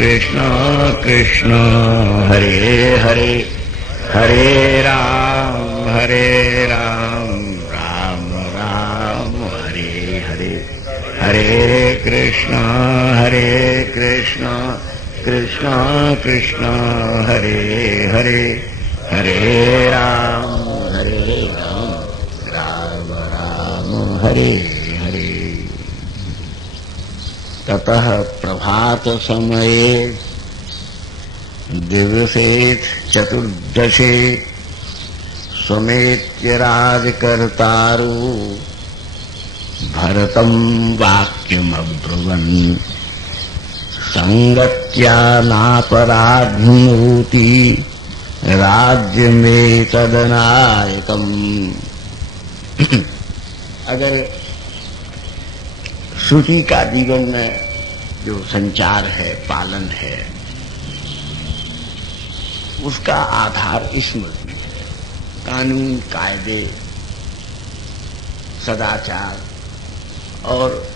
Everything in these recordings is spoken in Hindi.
कृष्ण कृष्ण हरे हरे, हरे राम राम राम हरे हरे, हरे कृष्ण कृष्ण कृष्ण हरे हरे, हरे राम राम राम हरे हरे। ततः प्रभात समये दिवसे चतुर्दशे स्वमेत्य राजकर्तारु भरतं वाक्यमब्रुवन् संगत्या नापराध्नोति राज्यमेतदनायकम्। अगर श्रुति का जीवन में जो संचार है, पालन है, उसका आधार स्मृति है। कानून, कायदे, सदाचार और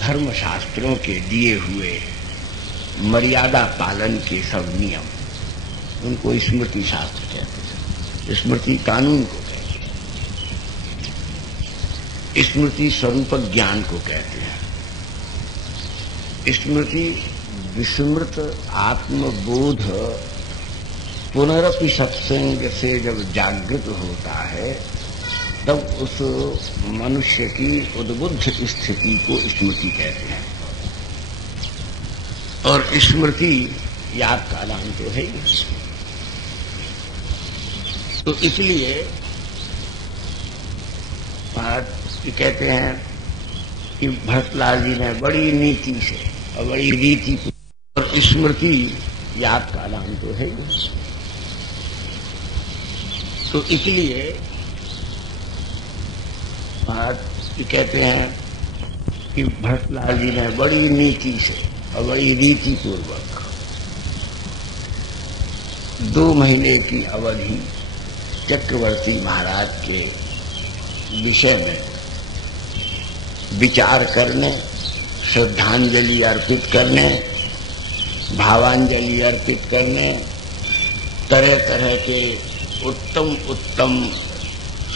धर्मशास्त्रों के दिए हुए मर्यादा पालन के सब नियम, उनको स्मृति शास्त्र कहते हैं। स्मृति कानून को कहते हैं, स्मृति स्वरूप ज्ञान को कहते हैं। स्मृति विस्मृत आत्मबोध पुनरपि सत्संग से जब जागृत होता है, तब उस मनुष्य की उद्बुद्ध स्थिति को स्मृति कहते हैं। और स्मृति याद का नाम तो है ही। तो इसलिए कहते हैं कि भरतलाल जी ने बड़ी नीति से और बड़ी रीति, और स्मृति याद का नाम तो है ही। तो इसलिए कहते हैं कि भरतलाल जी ने बड़ी नीति से और बड़ी रीति पूर्वक 2 महीने की अवधि चक्रवर्ती महाराज के विषय में विचार करने, श्रद्धांजलि अर्पित करने, भावांजलि अर्पित करने, तरह तरह के उत्तम उत्तम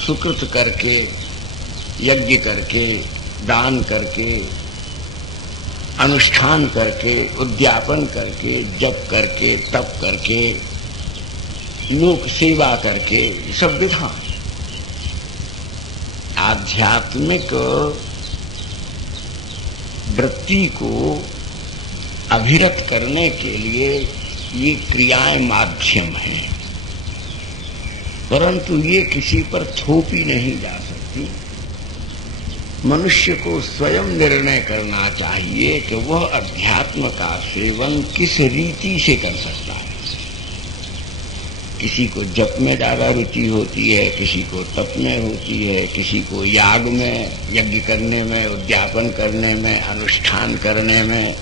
सुकृत करके, यज्ञ करके, दान करके, अनुष्ठान करके, उद्यापन करके, जप करके, तप करके, लोक सेवा करके, सब विधान आध्यात्मिक वृत्ति को अभिरत करने के लिए ये क्रियाएं माध्यम हैं, परंतु ये किसी पर थोपी नहीं जा सकती। मनुष्य को स्वयं निर्णय करना चाहिए कि वह अध्यात्म का सेवन किस रीति से कर सकता है। किसी को जप में ज्यादा रुचि होती है, किसी को तप में होती है, किसी को याग में, यज्ञ करने में, उद्यापन करने में, अनुष्ठान करने में,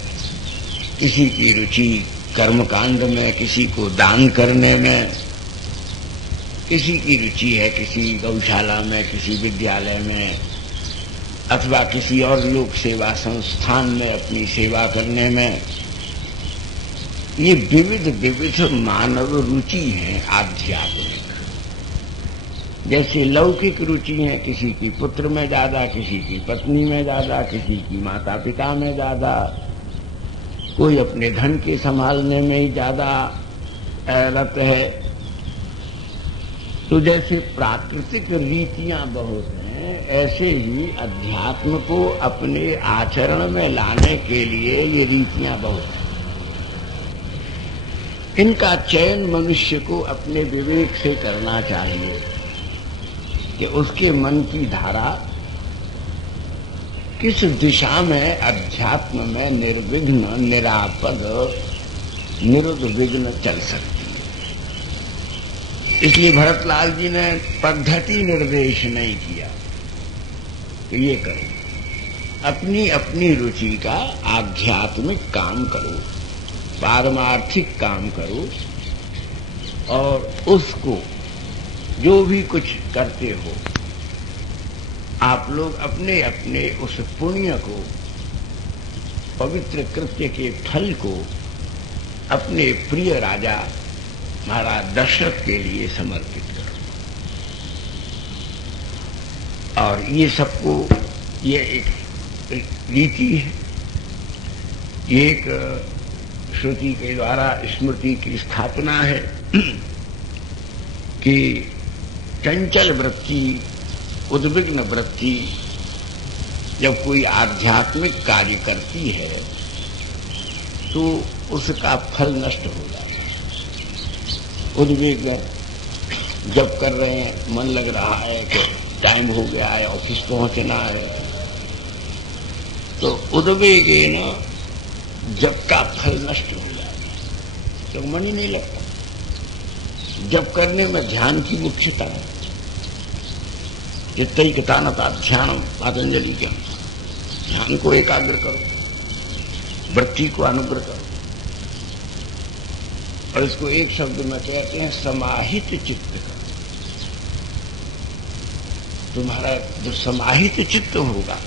किसी की रुचि कर्मकांड में, किसी को दान करने में, किसी की रुचि है किसी गौशाला में, किसी विद्यालय में, अथवा किसी और लोक सेवा संस्थान में अपनी सेवा करने में। ये विविध विविध मानव रुचि है आध्यात्मिक। जैसे लौकिक रुचि है, किसी की पुत्र में ज्यादा, किसी की पत्नी में ज्यादा, किसी की माता पिता में ज्यादा, कोई अपने धन के संभालने में ही ज्यादा रत है। तो जैसे प्राकृतिक रीतियां बहुत हैं, ऐसे ही अध्यात्म को अपने आचरण में लाने के लिए ये रीतियां बहुत हैं। इनका चयन मनुष्य को अपने विवेक से करना चाहिए कि उसके मन की धारा किस दिशा में अध्यात्म में निर्विघ्न, निरापद, निरुद्विघ्न चल सकती है। इसलिए भरतलाल जी ने पद्धति निर्देश नहीं किया कि ये करो, अपनी अपनी रुचि का आध्यात्मिक काम करो, पारमार्थिक काम करो, और उसको जो भी कुछ करते हो आप लोग अपने अपने उस पुण्य को पवित्र कृत्य के फल को अपने प्रिय राजा महाराज दशरथ के लिए समर्पित करो। और ये सबको ये एक रीति है, ये एक श्रुति के द्वारा स्मृति की स्थापना है कि चंचल वृत्ति, उद्विग्न वृत्ति जब कोई आध्यात्मिक कार्य करती है तो उसका फल नष्ट हो जाता है। उद्विग्न जब कर रहे हैं, मन लग रहा है कि टाइम हो गया है, ऑफिस पहुंचना है, तो उद्वेगेन जब का फल नष्ट हो जाएगा, तो मन ही नहीं लगता। जब करने में ध्यान की मुख्यता है, चित्तैकतानता ध्यानम, पतंजलि के अनुसार ध्यान को एकाग्र करो, वृत्ति को अनुग्रह करो। और इसको एक शब्द में कहते हैं समाहित चित्त करो। तुम्हारा जो समाहित चित्त होगा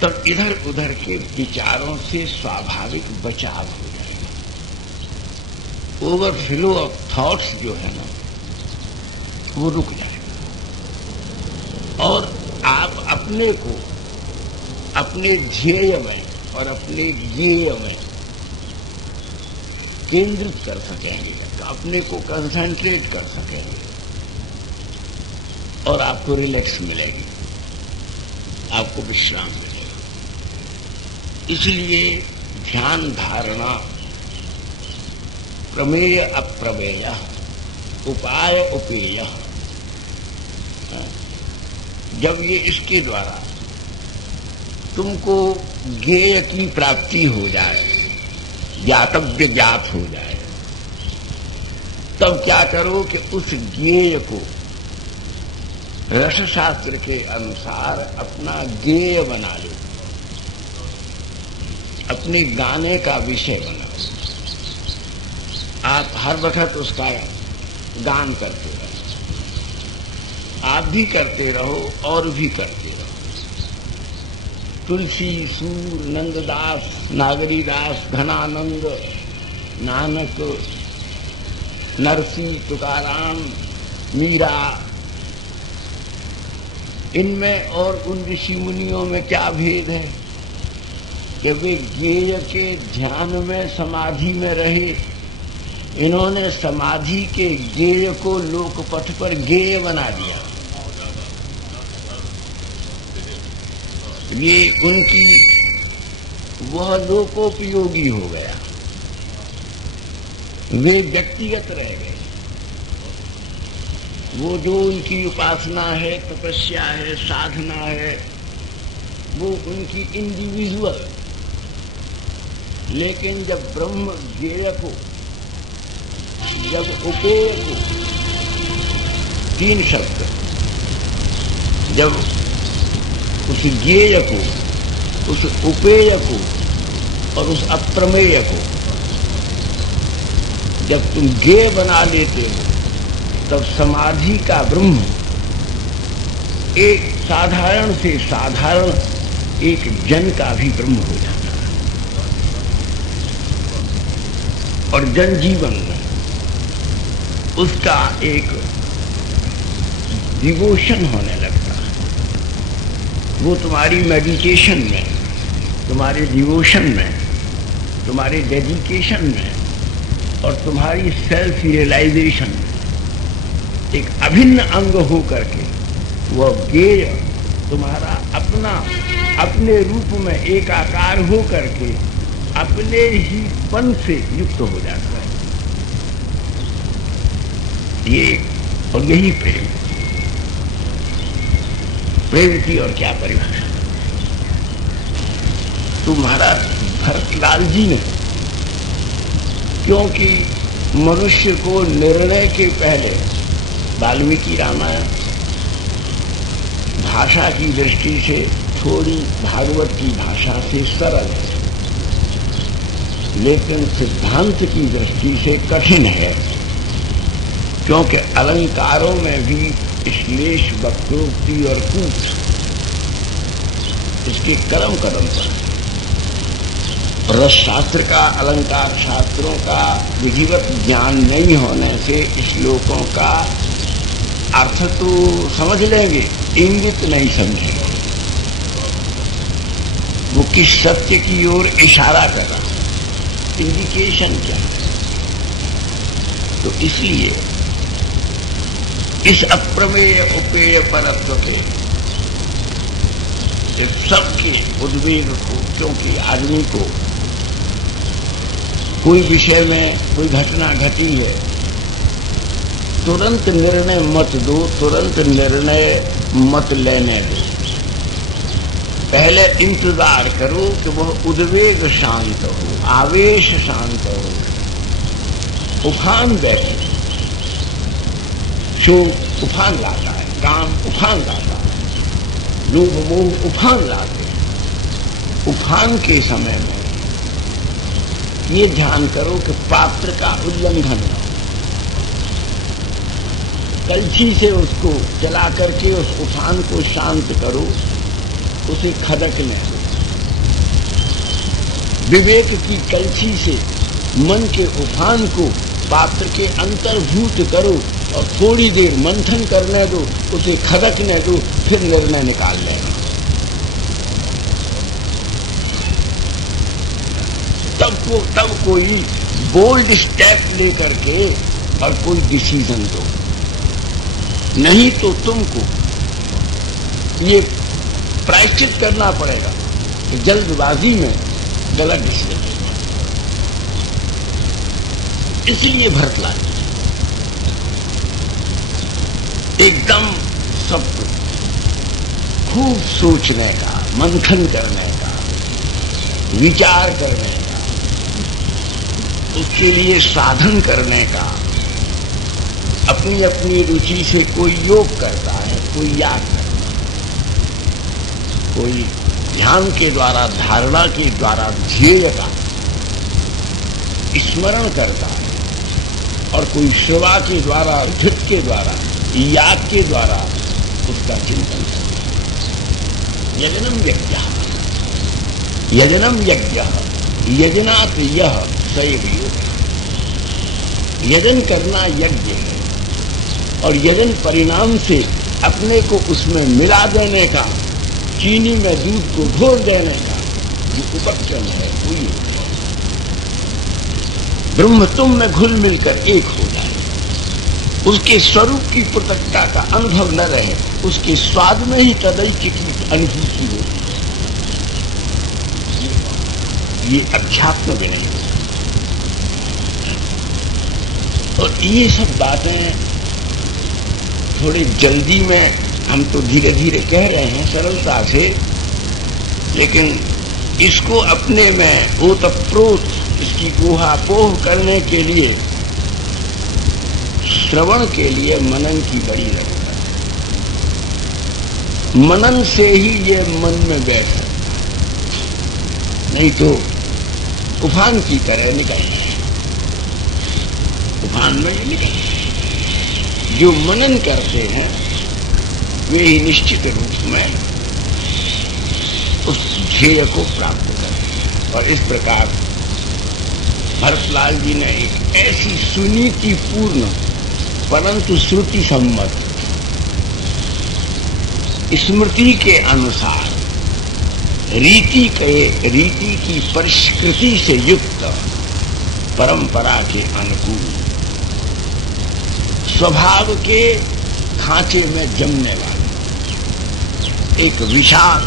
तब इधर उधर के विचारों से स्वाभाविक बचाव हो जाएगा। ओवरफ्लो ऑफ थॉट्स जो है ना, वो रुक जाएगा और आप अपने को अपने ध्येय में और अपने ज्ञेय में केंद्रित कर सकेंगे, अपने को कंसंट्रेट कर सकेंगे और आपको रिलैक्स मिलेगी, आपको विश्राम मिलेगा। इसलिए ध्यान धारणा प्रमेय अप्रमेय, उपाय उपेय, जब ये इसके द्वारा तुमको ज्ञेय की प्राप्ति हो जाए, ज्ञातव्य ज्ञात हो जाए, तब क्या करो कि उस ज्ञेय को रसशास्त्र के अनुसार अपना ज्ञेय बना लो, अपने गाने का विषय बनाओ। आप हर वक्त उसका गान करते रहो, आप भी करते रहो और भी करते रहो। तुलसी, सूर, नंददास, नागरीदास, घनानंद, नानक, नरसी, तुकाराम, मीरा, इनमें और उन ऋषि मुनियों में क्या भेद है कि वे ज्ञेय के ध्यान में समाधि में रहे, इन्होंने समाधि के ज्ञेय को लोकपथ पर ज्ञेय बना दिया। ये उनकी वह लोकोपयोगी हो गया, वे व्यक्तिगत रह गए। वो जो उनकी उपासना है, तपस्या है, साधना है, वो उनकी इंडिविजुअल। लेकिन जब ब्रह्म ज्ञेय को, जब उपेय को, तीन शब्द, जब उस ज्ञेय को, उस उपेय को और उस अप्रमेय को जब तुम ज्ञेय बना लेते हो, तब समाधि का ब्रह्म एक साधारण से साधारण एक जन का भी ब्रह्म हो जाता है। और जन जीवन में उसका एक डिवोशन होने लगता है। वो तुम्हारी मेडिटेशन में, तुम्हारे डिवोशन में, तुम्हारे डेडिकेशन में और तुम्हारी सेल्फ रियलाइजेशन में एक अभिन्न अंग हो करके वह ज्ञेय तुम्हारा अपना, अपने रूप में एकाकार हो करके अपने ही पन से युक्त हो जाता है। ये और यही प्रेम, प्रेम की और क्या परिभाषा। तो महाराज भरतलाल जी ने, क्योंकि मनुष्य को निर्णय के पहले वाल्मीकि रामायण भाषा की दृष्टि से थोड़ी भागवत की भाषा से सरल है, लेकिन सिद्धांत की दृष्टि से कठिन है, क्योंकि अलंकारों में भी श्लेष, वक्रोक्ति और कूट इसके कदम कदम पर। रस शास्त्र का, अलंकार शास्त्रों का विधिवत ज्ञान नहीं होने से श्लोकों का अर्थ तो समझ लेंगे, इंगित नहीं समझेंगे। वो किस सत्य की ओर इशारा कर रहा है, इंडिकेशन क्या है। तो इसलिए इस अप्रमेय उपेय परत्व के सबके उद्वेग को, क्योंकि आदमी को कोई विषय में कोई घटना घटी है, तुरंत निर्णय मत दो, तुरंत निर्णय मत लेने दो। पहले इंतजार करो कि वह उद्वेग शांत हो, आवेश शांत हो। उफान बैठे, शोक उफान लाता है, काम उफान लाता है, लोभ मोह उफान लाते हैं। उफान के समय में ये ध्यान करो कि पात्र का उल्लंघन न हो। कलछी से उसको चला करके उस उफान को शांत करो, उसे खदकने दो। विवेक की कलछी से मन के उफान को पात्र के अंतर्भूत करो और थोड़ी देर मंथन करने दो, उसे खदकने दो, फिर निर्णय निकाल लेना। तब कोई बोल्ड स्टेप लेकर के और कोई डिसीजन दो, नहीं तो तुमको ये प्रायश्चित करना पड़ेगा कि जल्दबाजी में गलत डिसीजन। इसलिए भरतलाल एकदम सब खूब सोचने का, मंथन करने का, विचार करने का, उसके लिए साधन करने का, अपनी अपनी रुचि से कोई योग करता है, कोई याद करता है, कोई ध्यान के द्वारा, धारणा के द्वारा ध्येय का स्मरण करता है, और कोई सेवा के द्वारा, धिक के द्वारा, याद के द्वारा उसका चिंतन करता है। यजनम यज्ञ, यजनम यज्ञ, यजनात् यह सैव योग। यजन करना यज्ञ है, और यजन परिणाम से अपने को उसमें मिला देने का, चीनी में दूध को घोल देने का जो उपक्रम है वो योग है। ब्रह्म तुम में घुल मिलकर एक हो जाए, उसके स्वरूप की पृथकता का अनुभव न रहे, उसके स्वाद में ही तदैक्य की अनुभूति हो। ये अध्यात्म विनय है। और ये सब बातें थोड़ी जल्दी में हम तो धीरे धीरे कह रहे हैं सरलता से, लेकिन इसको अपने में ओतप्रोत, इसकी ऊहापोह करने के लिए, श्रवण के लिए मनन की बड़ी जरूरत है। मनन से ही ये मन में बैठ सकता है, नहीं तो तूफान की तरह निकल जाए। तूफान में ये निकल, जो मनन करते हैं वे ही निश्चित रूप में उस ध्येय को प्राप्त करें। और इस प्रकार भरतलाल जी ने एक ऐसी सुनीतिपूर्ण परंतु श्रुति सम्मत, स्मृति के अनुसार, रीति की परिष्कृति से युक्त, परंपरा के अनुकूल, स्वभाव के खांचे में जमने वाला एक विशाल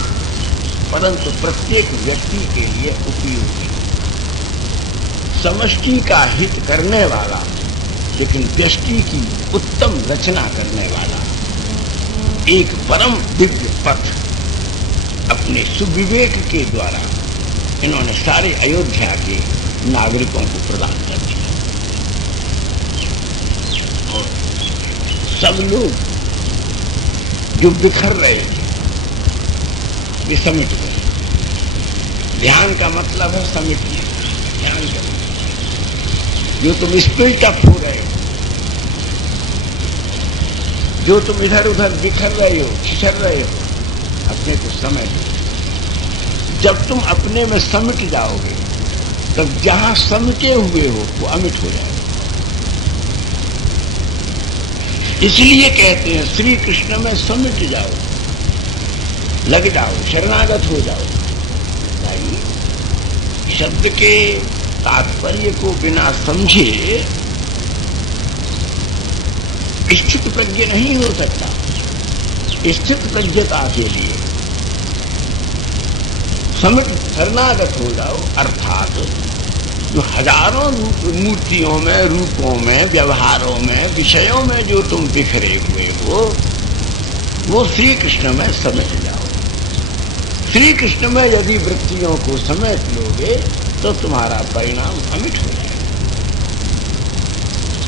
परंतु प्रत्येक व्यक्ति के लिए उपयोगी, समष्टि का हित करने वाला लेकिन व्यष्टि की उत्तम रचना करने वाला एक परम दिव्य पथ अपने सुविवेक के द्वारा इन्होंने सारे अयोध्या के नागरिकों को प्रदान कर दिया। और सब लोग जो बिखर रहे थे वे समिट गए। ध्यान का मतलब है समिटना, ध्यान करना। जो तुम स्पिल्ट अप हो रहे हो, जो तुम इधर उधर बिखर रहे हो, छिछर रहे हो, अपने को समय दो। जब तुम अपने में समिट जाओगे तब जहां समके हुए हो वो अमिट हो जाए। इसलिए कहते हैं श्री कृष्ण में समिट जाओ, लग जाओ, शरणागत हो जाओ। भाई शब्द के तात्पर्य को बिना समझे स्थित प्रज्ञ नहीं हो सकता। स्थित प्रज्ञता के लिए समिट शरणागत हो जाओ, अर्थात जो हजारों मूर्तियों में, रूपों में, व्यवहारों में, विषयों में जो तुम बिखरे हुए हो वो श्री कृष्ण में समेट जाओ। श्री कृष्ण में यदि वृत्तियों को समेट लोगे तो तुम्हारा परिणाम अमिट हो जाएगा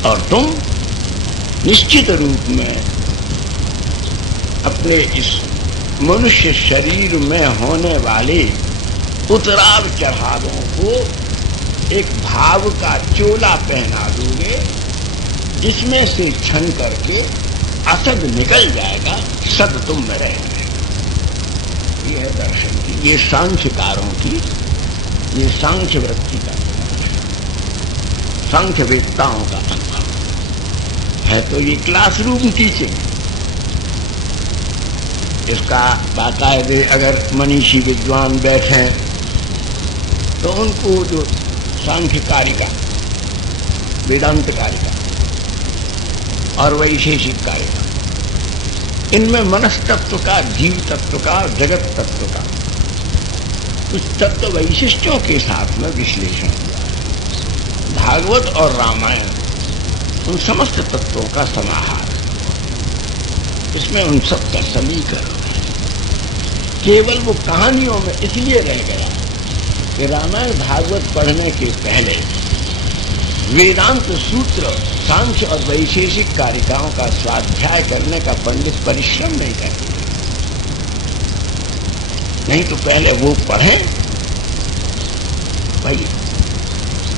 और तुम निश्चित रूप में अपने इस मनुष्य शरीर में होने वाले उतराव चढ़ावों को एक भाव का चोला पहना दोगे, जिसमें से क्षण करके असद निकल जाएगा, सद तुम में रह जाएगा। ये है दर्शन की, ये सांख्यकारों की, ये सांख्य वृत्ति का, सांख्य वेत्ताओं का अनुभव है। तो ये क्लासरूम टीचिंग, इसका बाकायदे अगर मनीषी विद्वान बैठे तो उनको जो सांख्य कारिका, वेदांत कारिका और वैशेषिक कारिका, इनमें मनस तत्व का, जीव तत्व का, जगत तत्व का कुछ तत्व वैशिष्टों के साथ में विश्लेषण हुआ है। भागवत और रामायण उन समस्त तत्वों का समाहार, इसमें उन सब का समीकरण है। केवल वो कहानियों में इसलिए रह गया कि रामायण भागवत पढ़ने के पहले वेदांत सूत्र, सांख्य और वैशेषिक कारिकाओं का स्वाध्याय करने का पंडित परिश्रम नहीं करते। नहीं तो पहले वो पढ़ें भाई,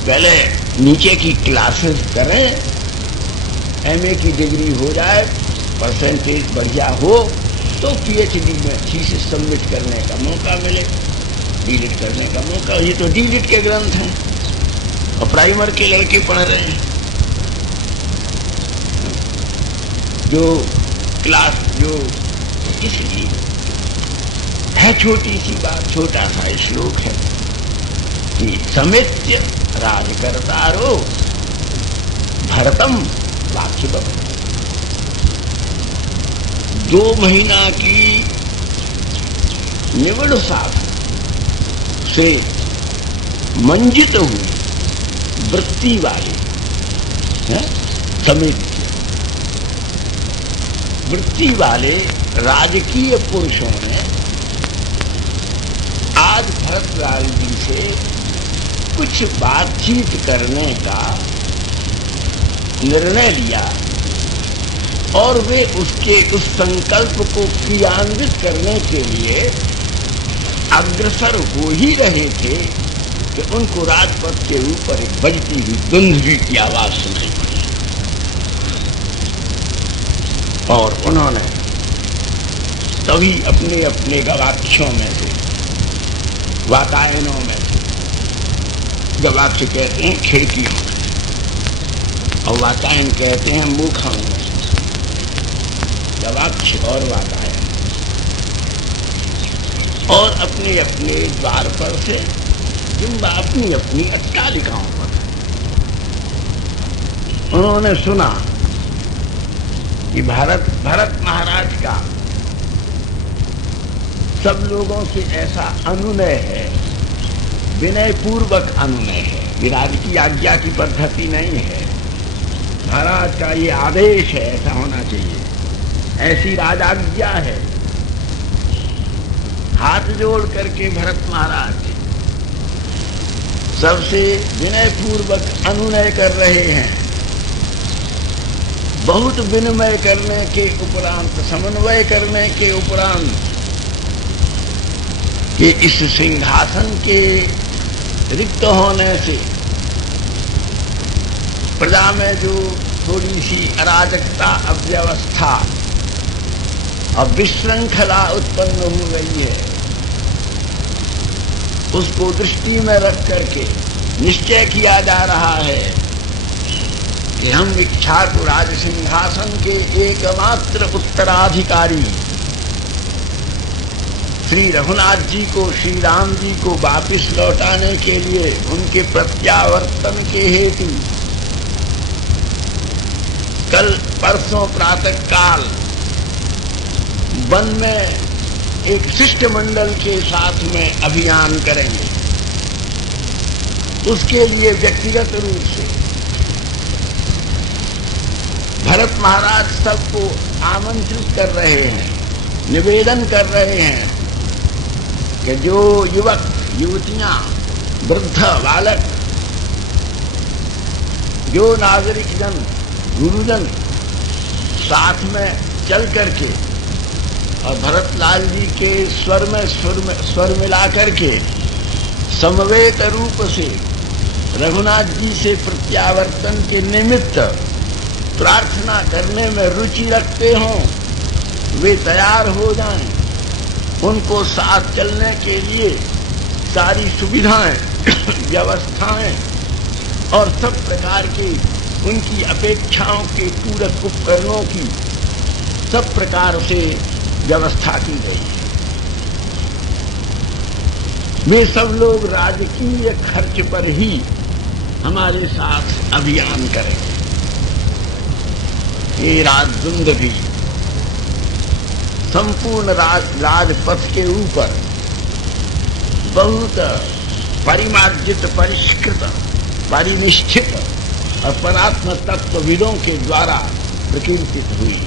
पहले नीचे की क्लासेस करें, एमए की डिग्री हो जाए, परसेंटेज बढ़िया हो तो पीएचडी में थीसिस सबमिट करने का मौका मिले, डीलिट करने का मौका। ये तो डीलिट के ग्रंथ हैं और प्राइमर के लड़के पढ़ रहे हैं। जो क्लास जो इसलिए है, छोटी सी बात, छोटा सा श्लोक है कि समित्य राजकर्तारो भरतम वासुदेव। 2 महीना की निवड़ साथ से मंजित हुई वृत्ति वाले समित वृत्ति वाले राजकीय पुरुषों ने आज भरतलाल जी से कुछ बातचीत करने का निर्णय लिया और वे उसके उस संकल्प को क्रियान्वित करने के लिए अग्रसर हो ही रहे थे कि उनको राजपथ के ऊपर एक बजती हुई दुंदरी की आवाज सुनाई पड़ी और उन्होंने तभी अपने अपने गवाक्षों में से, वातायनों में से, गवाक्ष कहते हैं खिड़कियों में और वातायन कहते हैं मुखों में, गवाक्ष और वातायन, और अपने अपने द्वार पर से किंबा अपनी अपनी अट्टालिकाओं पर उन्होंने सुना कि भरत महाराज का सब लोगों से ऐसा अनुनय है, विनय पूर्वक अनुनय है, विराज की आज्ञा की पद्धति नहीं है, महाराज का ये आदेश है, ऐसा होना चाहिए, ऐसी राजाज्ञा है। हाथ जोड़ करके भरत महाराज सबसे विनय पूर्वक अनुनय कर रहे हैं। बहुत विनिमय करने के उपरांत, समन्वय करने के उपरांत कि इस सिंहासन के रिक्त होने से प्रजा में जो थोड़ी सी अराजकता, अव्यवस्था और विश्रृंखला उत्पन्न हो गई है, उसको दृष्टि में रख करके निश्चय किया जा रहा है कि हम इक्ष्वाकु राज सिंहासन के एकमात्र उत्तराधिकारी श्री रघुनाथ जी को, श्री राम जी को वापिस लौटाने के लिए, उनके प्रत्यावर्तन के हेतु कल परसों प्रातः काल वन में एक शिष्टमंडल के साथ में अभियान करेंगे। उसके लिए व्यक्तिगत रूप से भरत महाराज सबको आमंत्रित कर रहे हैं, निवेदन कर रहे हैं कि जो युवक युवतियां, वृद्ध बालक, जो नागरिक जन, गुरुजन साथ में चल करके और भरतलाल जी के स्वर मिला करके समवेत रूप से रघुनाथ जी से प्रत्यावर्तन के निमित्त प्रार्थना करने में रुचि रखते हों, वे तैयार हो जाएं। उनको साथ चलने के लिए सारी सुविधाएं, व्यवस्थाएं और सब प्रकार की उनकी अपेक्षाओं के पूरक उपकरणों की सब प्रकार से व्यवस्था की गई है। वे सब लोग राजकीय खर्च पर ही हमारे साथ अभियान करेंगे। ये राजदुंद भी संपूर्ण राजपथ के ऊपर बहुत परिमार्जित, परिष्कृत, परिनिष्ठित और परात्म तत्वविदों के द्वारा प्रकीर्तित हुई,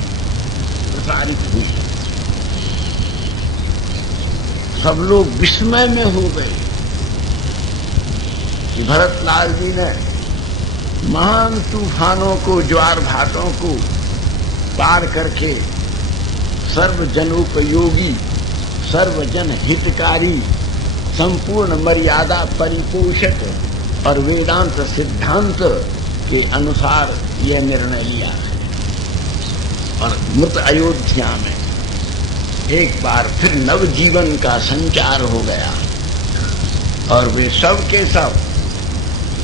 प्रसारित हुई। सब लोग विस्मय में हो गए कि भरतलाल जी ने महान तूफानों को, ज्वार भाटों को पार करके सर्वजनोपयोगी, सर्वजन हितकारी, संपूर्ण मर्यादा परिपोषक और वेदांत सिद्धांत के अनुसार यह निर्णय लिया है। और मृत अयोध्या में एक बार फिर नवजीवन का संचार हो गया और वे सब के सब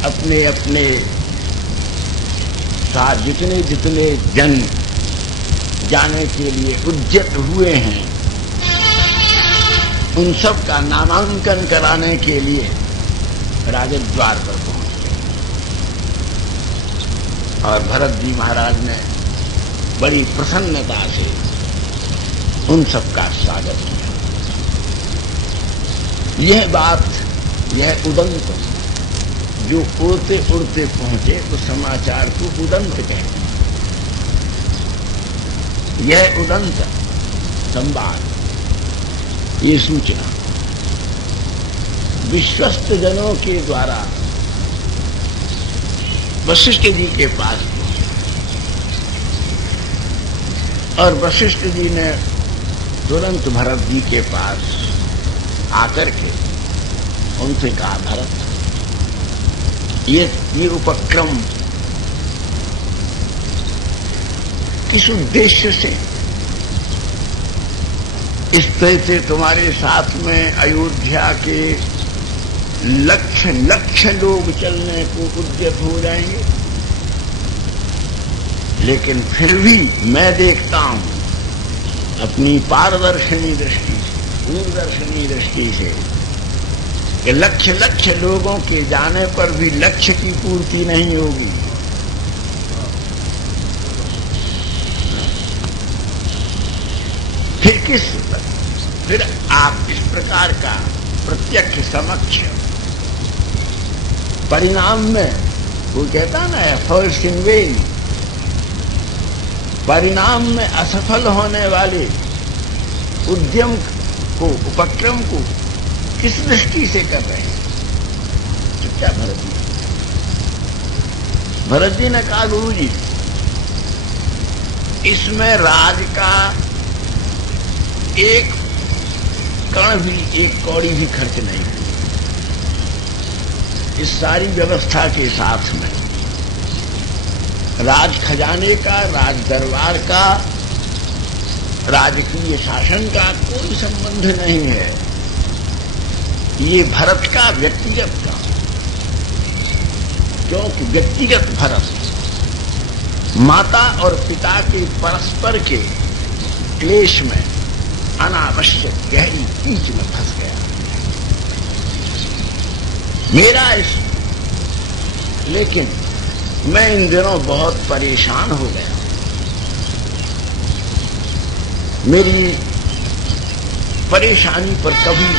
अपने अपने साथ जितने जितने जन जाने के लिए उद्यत हुए हैं, उन सब का नामांकन कराने के लिए राजद्वार पर पहुंच गए। और भरत जी महाराज ने बड़ी प्रसन्नता से उन सब का स्वागत किया। यह बात, यह उदंत जो उड़ते उड़ते पहुंचे उस समाचार को उदंत कहते हैं। यह उदंत संवाद, ये सूचना विश्वस्त जनों के द्वारा वशिष्ठ जी के पास पहुंची और वशिष्ठ जी ने तुरंत भरत जी के पास आकर के उनसे कहा, भरत, ये उपक्रम किस उद्देश्य से इस तरह से तुम्हारे साथ में अयोध्या के लक्ष लोग चलने को उद्यत हो जाएंगे, लेकिन फिर भी मैं देखता हूं अपनी पारदर्शनी दृष्टि से, दूरदर्शनी दृष्टि से, कि लक्ष लोगों के जाने पर भी लक्ष्य की पूर्ति नहीं होगी। फिर आप इस प्रकार का प्रत्यक्ष समक्ष परिणाम में, वो कहता ना एफर्ट्स इन वेन, परिणाम में असफल होने वाले उद्यम को, उपक्रम को किस दृष्टि से कर रहे हैं? तो क्या भरत जी ने कहा, गुरु जी, इसमें राज का एक कण भी, एक कौड़ी भी खर्च नहीं हुई। इस सारी व्यवस्था के साथ में राज खजाने का, राज दरबार का, राजकीय शासन का कोई संबंध नहीं है। ये भरत का व्यक्तिगत का, क्योंकि व्यक्तिगत भरत माता और पिता के परस्पर के क्लेश में अनावश्यक गहरी कीच में फंस गया। मेरा लेकिन मैं इन दिनों बहुत परेशान हो गया। मेरी परेशानी पर कभी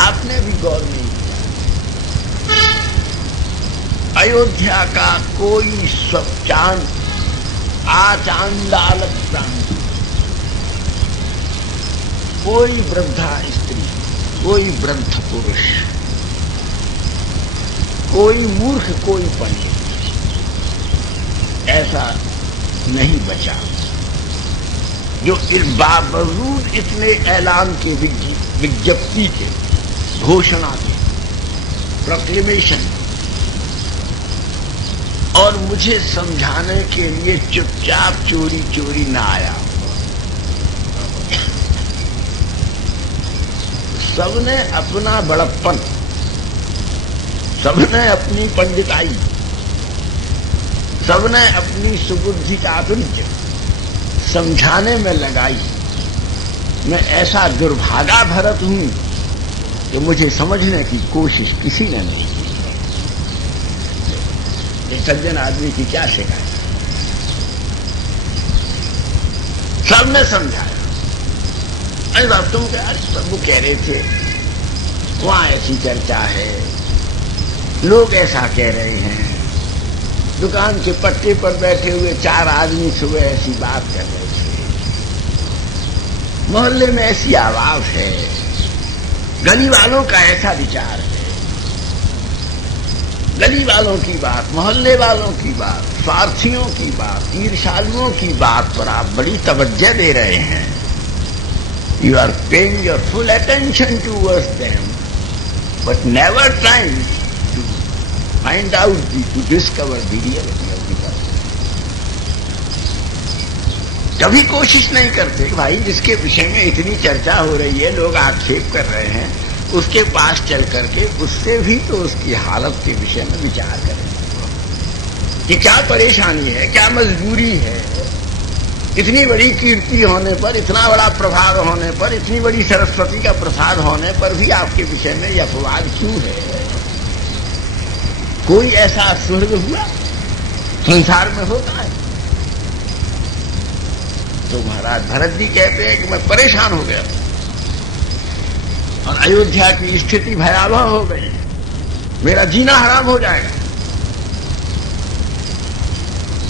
आपने भी गौर नहीं किया। अयोध्या का कोई स्वचांद आचांडालक प्राणी, कोई वृद्धा स्त्री, कोई वृद्ध पुरुष, कोई मूर्ख, कोई पंडित ऐसा नहीं बचा जो इस बावजूद इतने ऐलान के, विज्ञप्ति के, घोषणा के, प्रोक्लेमेशन और मुझे समझाने के लिए चुपचाप चोरी चोरी ना आया। सबने अपना बड़प्पन, सबने अपनी पंडिताई, सबने अपनी सुबुद्धि का अतुल्य समझाने में लगाई। मैं ऐसा दुर्भागा भरत हूं कि मुझे समझने की कोशिश किसी ने नहीं की। एक सज्जन आदमी की क्या शिकायत, सबने समझाया। अरे बाप, तुम क्या प्रभु कह रहे थे, वहां ऐसी चर्चा है, लोग ऐसा कह रहे हैं, दुकान के पट्टे पर बैठे हुए 4 आदमी सुबह ऐसी बात कर रहे थे, मोहल्ले में ऐसी आवाज है, गली वालों का ऐसा विचार है। गली वालों की बात, मोहल्ले वालों की बात, स्वार्थियों की बात, ईर्ष्यालुओं की बात पर आप बड़ी तवज्जो दे रहे हैं। You are paying your full attention towards them, but never trying to find out, to discover the reality of the person. कभी कोशिश नहीं करते भाई, जिसके विषय में इतनी चर्चा हो रही है, लोग आक्षेप कर रहे हैं, उसके पास चल करके उससे भी तो उसकी हालत के विषय में विचार करें कि क्या परेशानी है, क्या मजबूरी है। इतनी बड़ी कीर्ति होने पर, इतना बड़ा प्रभाव होने पर, इतनी बड़ी सरस्वती का प्रसाद होने पर भी आपके विषय में यह अपवाद क्यों है? कोई ऐसा स्वर्ग हुआ संसार में होता है? तो महाराज भरत जी कहते हैं कि मैं परेशान हो गया और अयोध्या की स्थिति भयावह हो गई, मेरा जीना हराम हो जाएगा।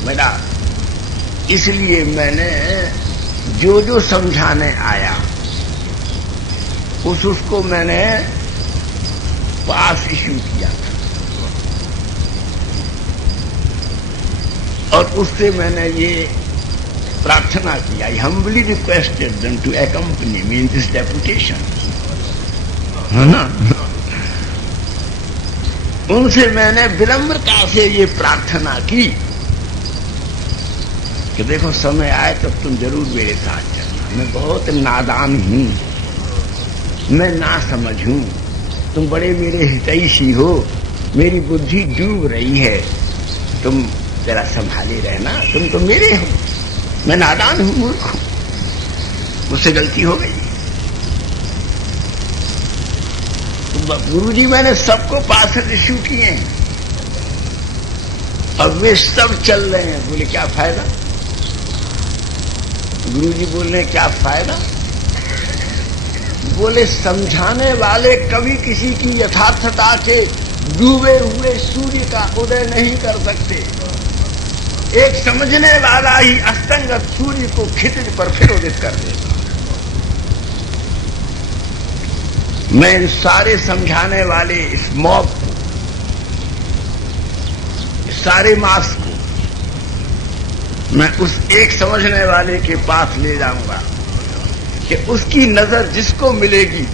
मेरा इसलिए मैंने जो समझाने आया उसको मैंने पास इश्यू किया था और उससे मैंने ये प्रार्थना की, I humbly requested them to accompany me in this deputation, है ना। उनसे मैंने विनम्रता से ये प्रार्थना की कि देखो समय आए तब तुम जरूर मेरे साथ चलना। मैं बहुत नादान हूं, मैं ना समझ हूं, तुम बड़े मेरे हितैषी हो, मेरी बुद्धि डूब रही है, तुम जरा संभाले रहना, तुम तो मेरे हो, मैं नादान हूं, मूर्ख हूं, मुझसे गलती हो गई। तो गुरुजी मैंने सबको पासवर्ड इश्यू किए हैं, अब वे सब चल रहे हैं। बोले क्या फायदा? गुरुजी बोल रहे क्या फायदा? बोले समझाने वाले कभी किसी की यथार्थता के डूबे हुए सूर्य का उदय नहीं कर सकते, एक समझने वाला ही अस्तंगत सूर्य को क्षितिज पर फिर उदित कर देता। मैं इन सारे समझाने वाले इस मॉब को, इस सारे मास को मैं उस एक समझने वाले के पास ले जाऊंगा कि उसकी नजर जिसको मिलेगी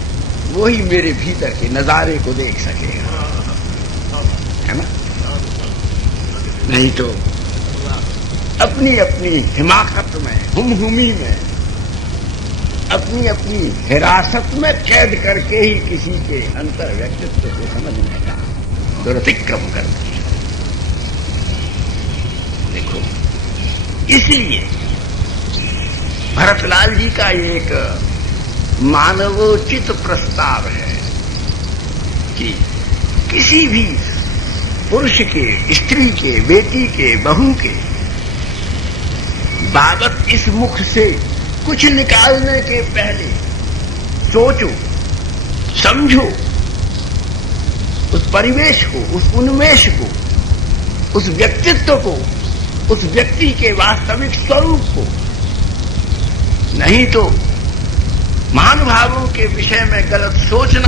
वही मेरे भीतर के नजारे को देख सकेगा, है ना। नहीं तो अपनी अपनी हिमाकत में, हुमी में, अपनी अपनी हिरासत में कैद करके ही किसी के अंतर व्यक्तित्व को समझने का दुरतिक्रम कर दिया। देखो, इसलिए भरतलाल जी का एक मानवोचित प्रस्ताव है कि किसी भी पुरुष के, स्त्री के, बेटी के, बहू के बाबत इस मुख से कुछ निकालने के पहले सोचो, समझो उस परिवेश को, उस उन्मेष को, उस व्यक्तित्व को, उस व्यक्ति के वास्तविक स्वरूप को। नहीं तो महानुभावों के विषय में गलत सोचना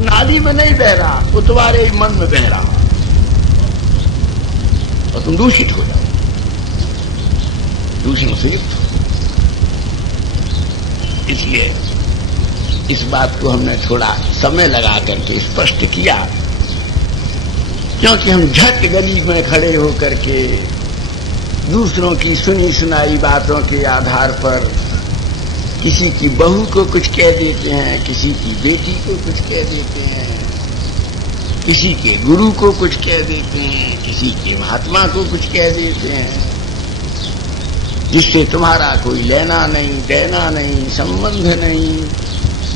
नाली में नहीं बह रहा, वो तुम्हारे मन में बह रहा और तुम दूषित हो जाओ, दूषण से युक्त हो। इसलिए इस बात को हमने थोड़ा समय लगा करके स्पष्ट किया, क्योंकि हम झट गली में खड़े होकर के दूसरों की सुनी सुनाई बातों के आधार पर किसी की बहू को कुछ कह देते हैं, किसी की बेटी को कुछ कह देते हैं, किसी के गुरु को कुछ कह देते हैं, किसी के महात्मा को कुछ कह देते हैं, जिससे तुम्हारा कोई लेना नहीं, देना नहीं, संबंध नहीं।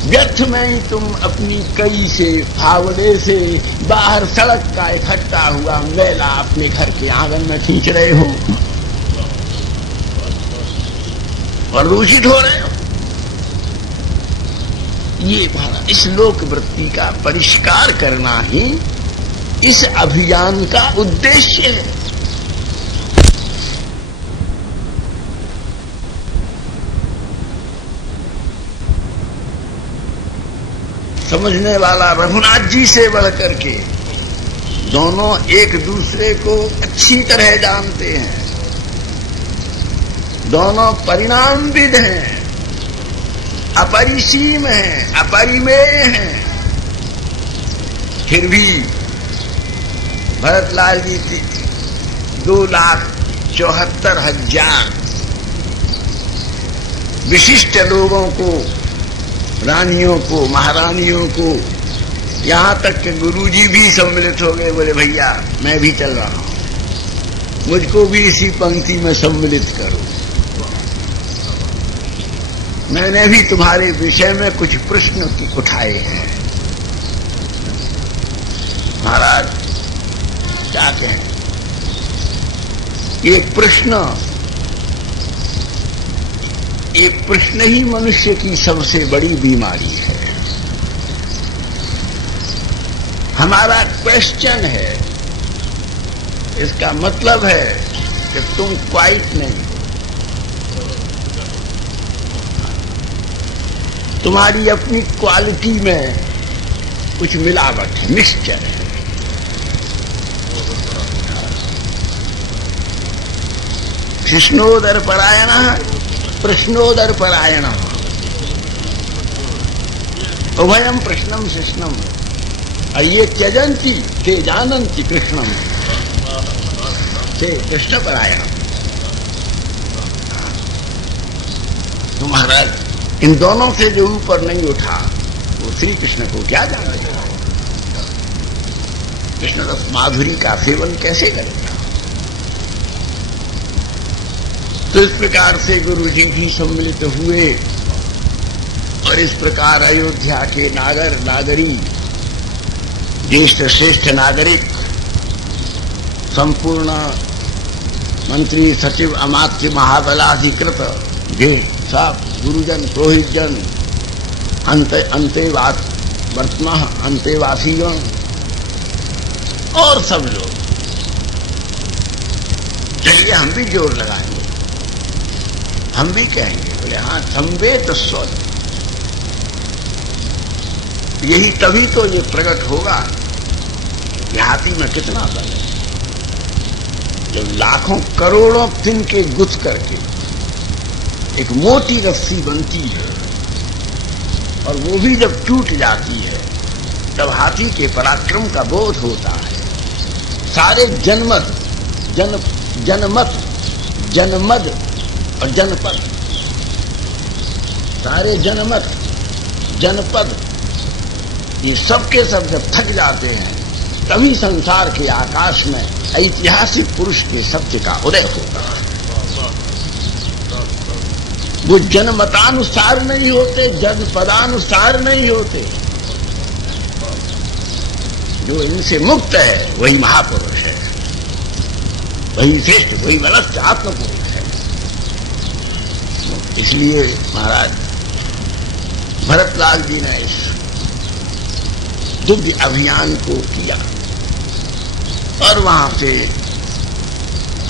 व्यर्थ में ही तुम अपनी कई से, फावड़े से बाहर सड़क का इकट्ठा हुआ मैला अपने घर के आंगन में खींच रहे हो और दूषित हो रहे हो। ये इस लोक वृत्ति का परिष्कार करना ही इस अभियान का उद्देश्य है। समझने वाला रघुनाथ जी से बढ़कर के दोनों एक दूसरे को अच्छी तरह जानते हैं, दोनों परिणामविद हैं, अपरिसीम हैं, अपरिमेय हैं। फिर भी भरतलाल जी 2,74,000 विशिष्ट लोगों को, रानियों को, महारानियों को, यहां तक कि गुरुजी भी सम्मिलित हो गए। बोले भैया मैं भी चल रहा हूं, मुझको भी इसी पंक्ति में सम्मिलित करो, मैंने भी तुम्हारे विषय में कुछ प्रश्न उठाए हैं। महाराज क्या कहें, एक प्रश्न ही मनुष्य की सबसे बड़ी बीमारी है। हमारा क्वेश्चन है, इसका मतलब है कि तुम क्वाइट नहीं, तुम्हारी अपनी क्वालिटी में कुछ मिलावट है, मिक्सचर है। कृष्णोदर परायण, प्रश्नोदर परायण, उभयम प्रश्नम शिष्णम, ये त्यजंती ते जानंती कृष्णम, ते कृष्ण परायण। तो महाराज इन दोनों से जो ऊपर नहीं उठा वो श्री कृष्ण को क्या जानेगा, कृष्ण रस माधुरी का सेवन कैसे करेगा। तो इस प्रकार से गुरु जी भी सम्मिलित हुए और इस प्रकार अयोध्या के नागर नागरी, ज्येष्ठ श्रेष्ठ नागरिक, संपूर्ण मंत्री सचिव अमात्य महाबलाधिकृत सब गुरुजन पुरोहितजन, अंतेवासीगण और सब लोग, चलिए हम भी जोर लगाएंगे, हम भी कहेंगे। बोले हाँ, संवेद स्व, यही तभी तो ये प्रकट होगा कि हाथी में कितना बल है। जब लाखों करोड़ों तिनके गुथ करके एक मोटी रस्सी बनती है, और वो भी जब टूट जाती है तब हाथी के पराक्रम का बोध होता है। सारे जनमत और जनपद, सारे जनपद ये सब के सब जब थक जाते हैं तभी संसार के आकाश में ऐतिहासिक पुरुष के सत्य का उदय होता है। वो जनमतानुसार नहीं होते, जनपदानुसार नहीं होते। जो इनसे मुक्त है वही महापुरुष है, वही श्रेष्ठ, वही मनस्थ आत्मपुरुष है। इसलिए महाराज भरतलाल जी ने इस दिव्य अभियान को किया और वहां से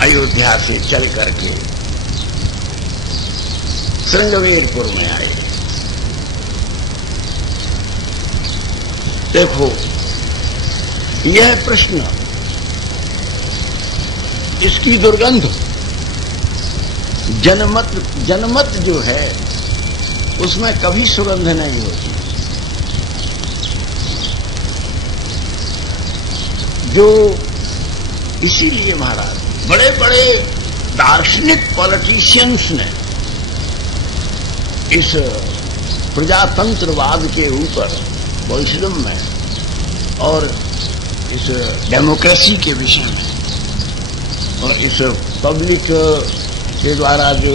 अयोध्या से चल करके श्रृंगवेरपुर में आए। देखो, यह प्रश्न, इसकी दुर्गंध, जनमत जो है उसमें कभी सुगंध नहीं होती। जो इसीलिए महाराज बड़े बड़े दार्शनिक पॉलिटिशियंस ने इस प्रजातंत्रवाद के ऊपर, बोल्शिज्म में और इस डेमोक्रेसी के विषय में और इस पब्लिक के द्वारा जो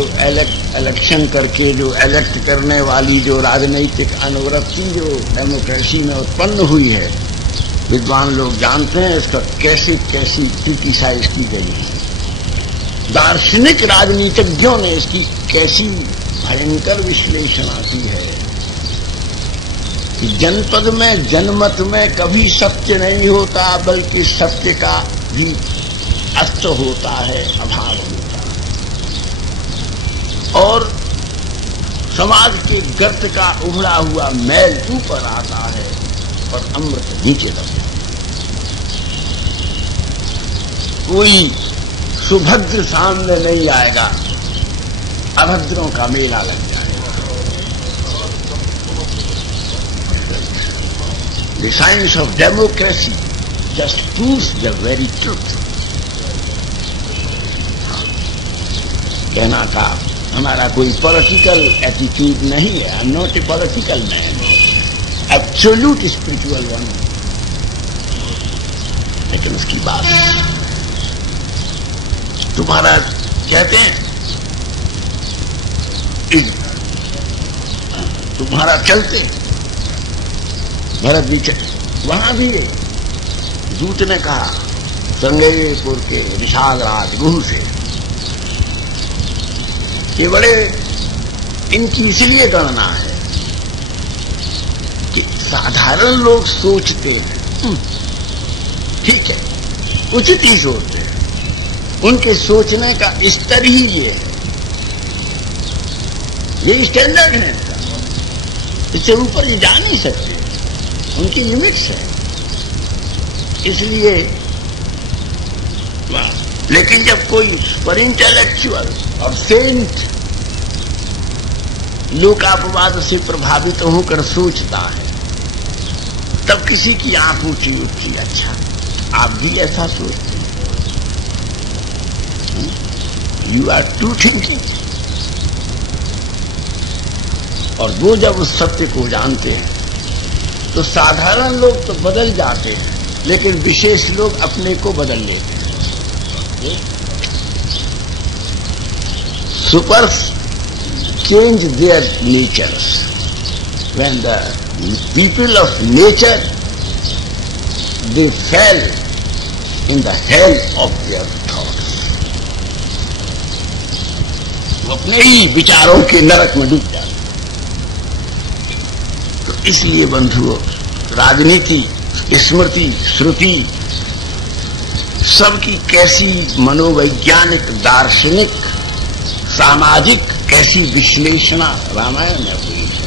इलेक्शन करके जो इलेक्ट करने वाली जो राजनीतिक अनुवृत्ति जो डेमोक्रेसी में उत्पन्न हुई है, विद्वान लोग जानते हैं इसका कैसे क्रिटिसाइज की गई है। दार्शनिक राजनीतिज्ञों ने इसकी कैसी भयंकर विश्लेषणा की है कि जनपद में, जनमत में कभी सत्य नहीं होता, बल्कि सत्य का भी अस्त होता है, अभाव होता है, और समाज के गर्त का उभड़ा हुआ मैल ऊपर आता है और अमृत नीचे दबता है। कोई सुभद्र सामने नहीं आएगा, अभद्रों का मेला लग जाएगा। The science of democracy just proves the very truth. कहना था, हमारा कोई पॉलिटिकल एटीट्यूड नहीं है। I am not a political man, absolute spiritual one. लेकिन उसकी बात तुम्हारा कहते हैं तुम्हारा चलते भरत भी वहां भी दूत ने कहा श्रृंगवेरपुर के विशाल राजगुरु से ये बड़े इनकी इसलिए गणना है कि साधारण लोग सोचते हैं, ठीक है, उचित ही सोचते हैं, उनके सोचने का स्तर ही ये है, ये स्टैंडर्ड है इनका, इससे ऊपर ये जा नहीं सकते, उनकी लिमिट्स है। इसलिए लेकिन जब कोई सुपर इंटेलेक्चुअल और सेंट लोकापवाद से प्रभावित होकर सोचता है, तब किसी की आंख ऊंची उठती, अच्छा आप भी ऐसा सोचते हैं, यू आर टू थिंकिंग। और वो जब उस सत्य को जानते हैं तो साधारण लोग तो बदल जाते हैं, लेकिन विशेष लोग अपने को बदल लेते हैं। Supers change their natures. When the people of nature, they fell in the hell of their thoughts. वो अपने ही विचारों के नरक में डूब जाते। तो इसलिए बंधुओं, राजनीति, स्मृति, श्रुति सबकी कैसी मनोवैज्ञानिक, दार्शनिक, सामाजिक कैसी विश्लेषणा रामायण में हुई है।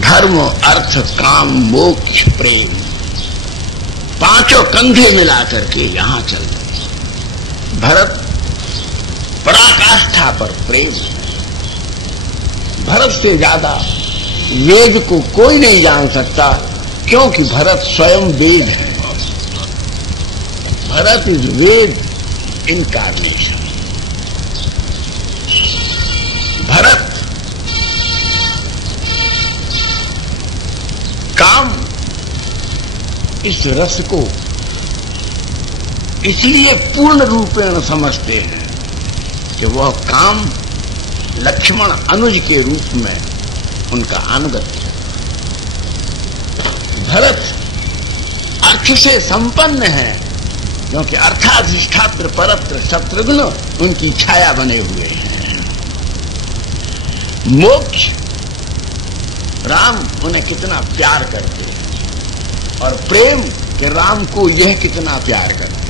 धर्म, अर्थ, काम, मोक्ष, प्रेम, 5 पांचों कंधे मिला करके यहां चल रहे। भरत पराकाष्ठा पर प्रेम है। भरत से ज्यादा वेद को कोई नहीं जान सकता, क्योंकि भरत स्वयं वेद है। Bharat is Veda incarnation. भरत काम इस रस को इसलिए पूर्ण रूपेण समझते हैं कि वह काम लक्ष्मण अनुज के रूप में उनका अनुगत है। भरत अर्थ से संपन्न है, क्योंकि अर्थाधिष्ठात्र परत्र शत्रुघ्न उनकी छाया बने हुए हैं। मोक्ष राम उन्हें कितना प्यार करते हैं, और प्रेम कि राम को यह कितना प्यार करते हैं।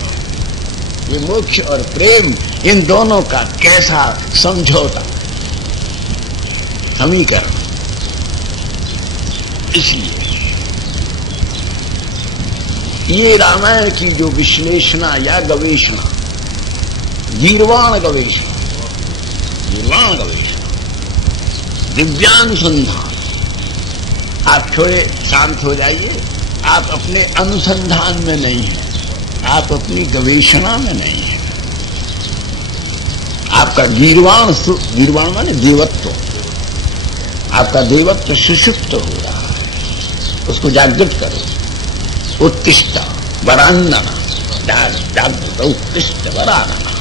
ये मोक्ष और प्रेम, इन दोनों का कैसा समझौता, समीकरण। इसलिए ये रामायण की जो विश्लेषणा या गवेषणा, गीर्वाण गवेषणा, दिव्यानुसंधान, आप थोड़े शांत हो जाइए। आप अपने अनुसंधान में नहीं हैं, आप अपनी गवेषणा में नहीं हैं। आपका गीर्वाण माने देवत्व, आपका देवत्व सुषुप्त हो रहा है, उसको जागृत करो। उत्तिष्ठ वरानना, जागृत उत्तिष्ठ वरानना,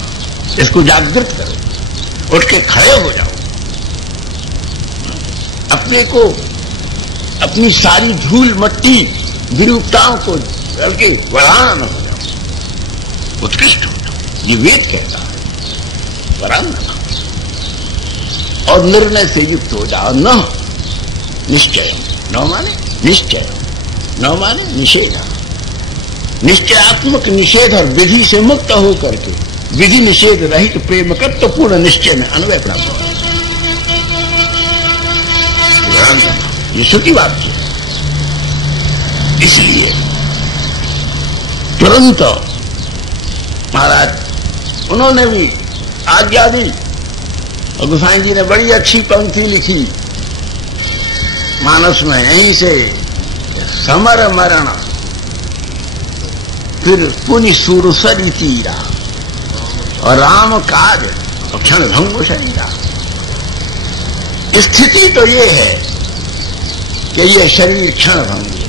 इसको जागृत करो, उठ के खड़े हो जाओ। अपने को, अपनी सारी धूल मट्टी विरूपताओं को बल्कि वरान हो जाओ, उत्कृष्ट हो जाओ। ये वेद कहता है वरानना, और निर्णय से युक्त हो जाओ। न निश्चय, न माने निश्चय, न माने निषेध, निश्चयात्मक निषेध और विधि से मुक्त हो करके विधि निषेध रहित प्रेम तत्व पूर्ण निश्चय में अन्वय प्राप्त होगा। ये श्रुति वाक्य। इसलिए तुरंत महाराज उन्होंने भी आज्ञा दी, और गोसाई जी ने बड़ी अच्छी पंक्ति लिखी मानस में, यहीं से समर मरण फिर पुनि सुरसरी तीरा, और राम काज क्षण भंगो शरीरा। स्थिति तो ये है कि ये शरीर क्षण भंगी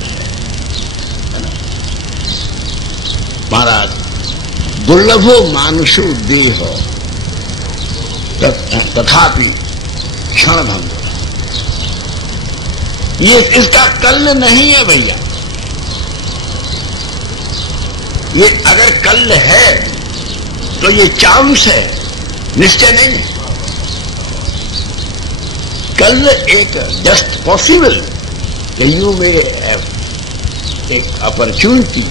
है ना महाराज। दुर्लभो मानुषो देह तथापि क्षण भंग, ये इसका कल नहीं है भैया। ये अगर कल है तो ये चांस है, निश्चय नहीं है। कल एक जस्ट पॉसिबल, यू मे एक अपॉर्चुनिटी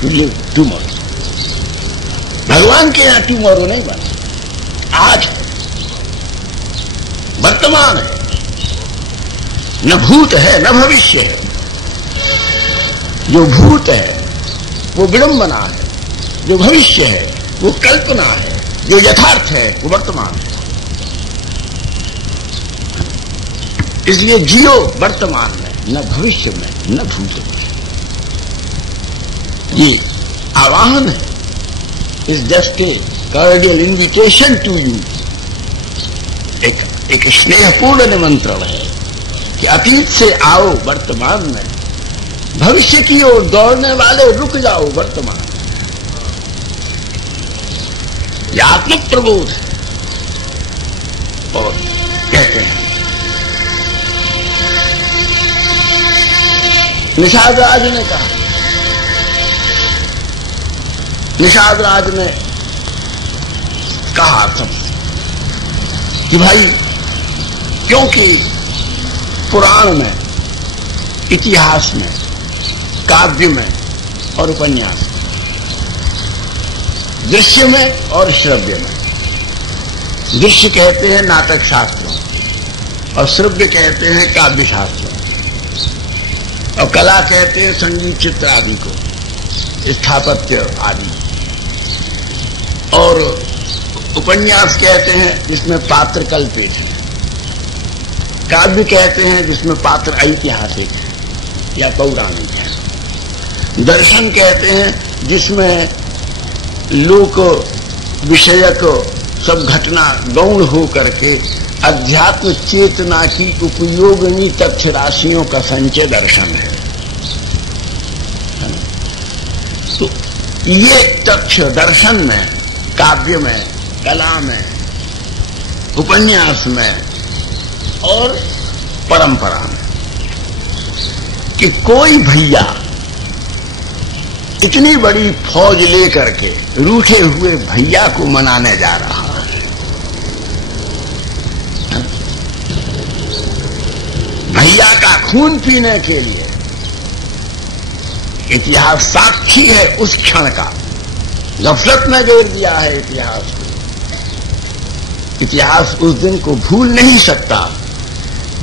टू लिव टुमारो। भगवान के यहां टुमारो नहीं बना, आज वर्तमान है, न भूत है न भविष्य है। जो भूत है वो विडंबना है, जो भविष्य है वो कल्पना है, जो यथार्थ है वो वर्तमान है। इसलिए जियो वर्तमान में, न भविष्य में न भूत में। ये आवाहन है, इस जस्ट के कार्डियल इन्विटेशन टू यू, एक स्नेहपूर्ण निमंत्रण है कि अतीत से आओ वर्तमान में, भविष्य की ओर दौड़ने वाले रुक जाओ वर्तमान। यह आत्मिक प्रबोध है। और कहते हैं निषाद राज ने कहा, निषाद राज ने कहा सब कि भाई, क्योंकि पुराण में, इतिहास में, काव्य में और उपन्यास में, दृश्य में और श्रव्य में, दृश्य कहते हैं नाटक शास्त्रों और श्रव्य कहते हैं काव्य शास्त्रों और कला कहते हैं संगीत चित्र आदि को। स्थापत्य आदि। और उपन्यास कहते हैं जिसमें पात्र कल्पित है, काव्य कहते हैं जिसमें पात्र ऐतिहासिक है या पौराणिक है, दर्शन कहते हैं जिसमें लोक विषयक सब घटना गौण हो करके अध्यात्म चेतना की उपयोगिनी तथ्य राशियों का संचय दर्शन है। तो ये तथ्य दर्शन में, काव्य में, कला में, उपन्यास में और परंपरा में कि कोई भैया इतनी बड़ी फौज लेकर के रूठे हुए भैया को मनाने जा रहा है। भैया का खून पीने के लिए इतिहास साक्षी है उस क्षण का, गफलत में घेर दिया है इतिहास को। इतिहास उस दिन को भूल नहीं सकता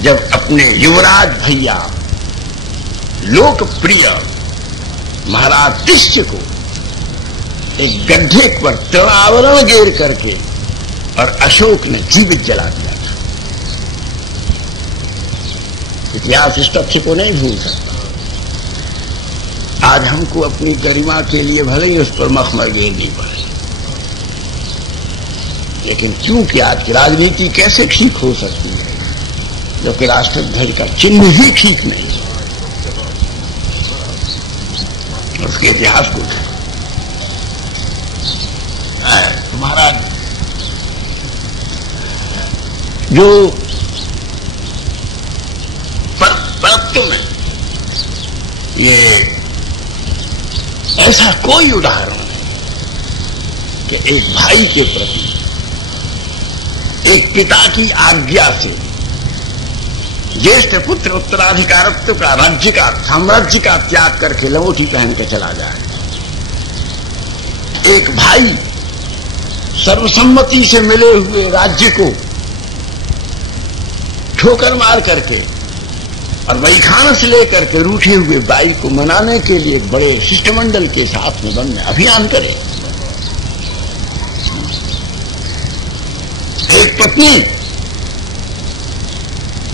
जब अपने युवराज भैया लोकप्रिय महाराज तिष्य को एक गड्ढे पर तृणावरण घेर करके और अशोक ने जीवित जला दिया था। इतिहास इस तथ्य को नहीं भूल सकता। आज हमको अपनी गरिमा के लिए भले ही उस पर मखमल घेरनी पड़े, लेकिन क्योंकि आज की राजनीति कैसे ठीक हो सकती है जबकि राष्ट्रध्वज का चिन्ह ही ठीक नहीं है। उसके इतिहास को तुम्हारा जो परत्व में ये ऐसा कोई उदाहरण नहीं कि एक भाई के प्रति एक पिता की आज्ञा से ज्येष्ठ पुत्र उत्तराधिकारत्व का, राज्य का, साम्राज्य का त्याग करके लंगोटी पहन के चला जाए। एक भाई सर्वसम्मति से मिले हुए राज्य को ठोकर मार करके और वही खानस लेकर के रूठे हुए भाई को मनाने के लिए बड़े शिष्टमंडल के साथ में बन अभियान करे। एक पत्नी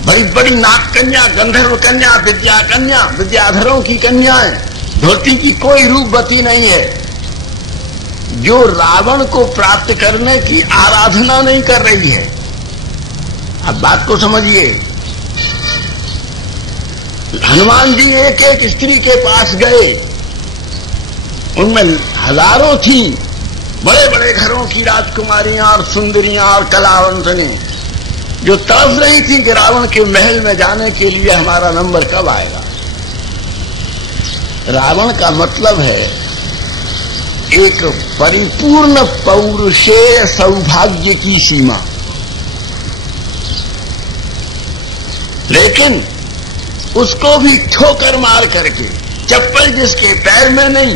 बड़ी बड़ी नाग कन्या, गंधर्व कन्या, विद्या कन्या, विद्याधरों की कन्याएं, धोती की कोई रूपवती नहीं है, जो रावण को प्राप्त करने की आराधना नहीं कर रही है। अब बात को समझिए, हनुमान जी एक एक स्त्री के पास गए, उनमें हजारों थी बड़े बड़े घरों की राजकुमारियां और सुंदरियां और कलावंतनें, जो तड़प रही थी कि रावण के महल में जाने के लिए हमारा नंबर कब आएगा। रावण का मतलब है एक परिपूर्ण पौरुषेय सौभाग्य की सीमा, लेकिन उसको भी ठोकर मार करके, चप्पल जिसके पैर में नहीं,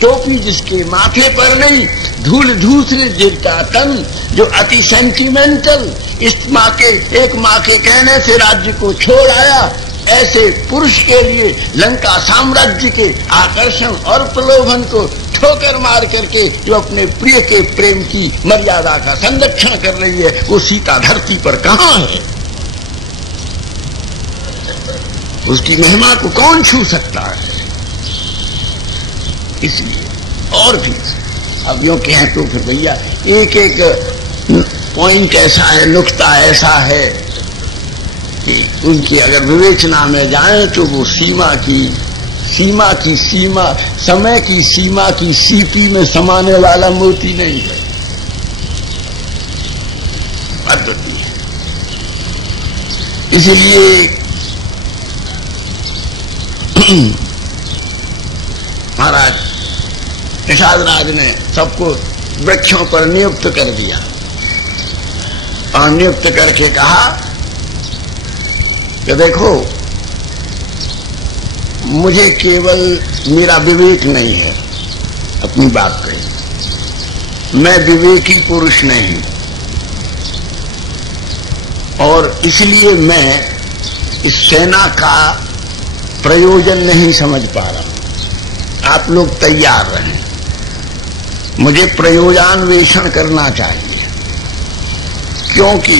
टोपी जिसके माथे पर नहीं, धूल धूसरे जिसका तन, जो अति सेंटिमेंटल, इस माँ के, एक माँ के कहने से राज्य को छोड़ आया, ऐसे पुरुष के लिए लंका साम्राज्य के आकर्षण और प्रलोभन को ठोकर मार करके जो अपने प्रिय के प्रेम की मर्यादा का संरक्षण कर रही है, वो सीता धरती पर कहाँ है? उसकी महिमा को कौन छू सकता है? इसलिए और भी अब यूं कहें तो फिर भैया एक एक पॉइंट ऐसा है, नुक्ता ऐसा है कि उनकी अगर विवेचना में जाएं तो वो सीमा की सीमा, समय की सीमा की सीपी में समाने वाला मोती नहीं है, पद्धति है। इसलिए महाराज निषाद राज ने सबको वृक्षों पर नियुक्त कर दिया और नियुक्त करके कहा कि देखो, मुझे केवल मेरा विवेक नहीं है, अपनी बात कही, मैं विवेकी पुरुष नहीं, और इसलिए मैं इस सेना का प्रयोजन नहीं समझ पा रहा। आप लोग तैयार रहें, मुझे प्रयोजान्वेषण करना चाहिए, क्योंकि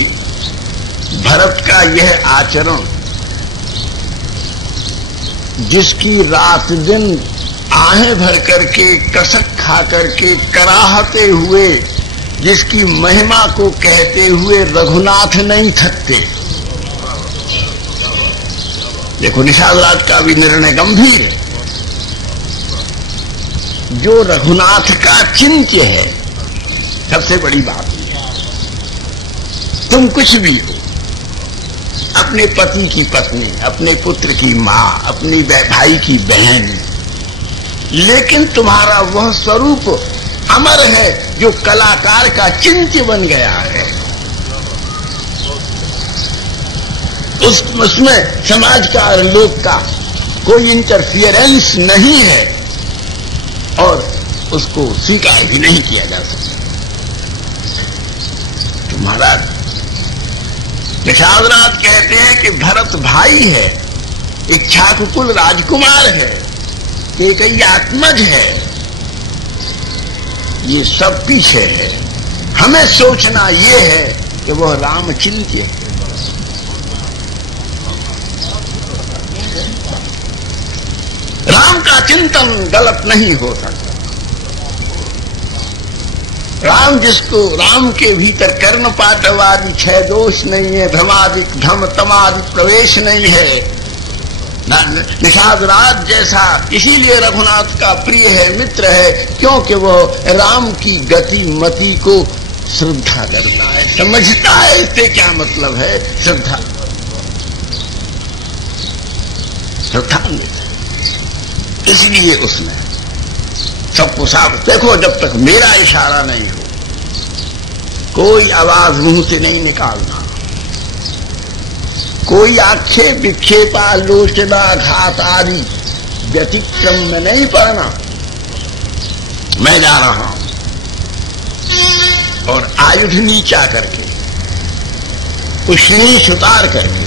भरत का यह आचरण, जिसकी रात दिन आहें भर करके कसक खा करके कराहते हुए, जिसकी महिमा को कहते हुए रघुनाथ नहीं थकते। देखो निषाद राज का भी निर्णय गंभीर है। जो रघुनाथ का चिंत्य है, सबसे बड़ी बात है, तुम कुछ भी हो, अपने पति की पत्नी, अपने पुत्र की मां, अपनी भाई की बहन, लेकिन तुम्हारा वह स्वरूप अमर है जो कलाकार का चिंत्य बन गया है। उसमें समाज का और लोक का कोई इंटरफियरेंस नहीं है और उसको स्वीकार भी नहीं किया जा सकता। तो महाराज निषाद राज कहते हैं कि भरत भाई है, इक्ष्वाकुकुल राजकुमार है, कैकेयी आत्मज है, ये सब पीछे है। हमें सोचना ये है कि वह राम चिंत्य है। राम का चिंतन गलत नहीं हो सकता। राम जिसको, राम के भीतर कर्ण पाटवादि छह दोष नहीं है, भ्रमादिक धम तमादि प्रवेश नहीं है। निषाद राज जैसा इसीलिए रघुनाथ का प्रिय है, मित्र है, क्योंकि वह राम की गति मति को श्रद्धा करता है, समझता है इससे क्या मतलब है। श्रद्धा इसलिए उसने सबको साफ। देखो जब तक मेरा इशारा नहीं हो, कोई आवाज मुंह से नहीं निकालना, कोई आक्षेप विक्षेप आलोचना घात आदि व्यतिक्रम में नहीं पड़ना। मैं जा रहा हूं और आयुध नीचा करके, उष्णीश उतार करके,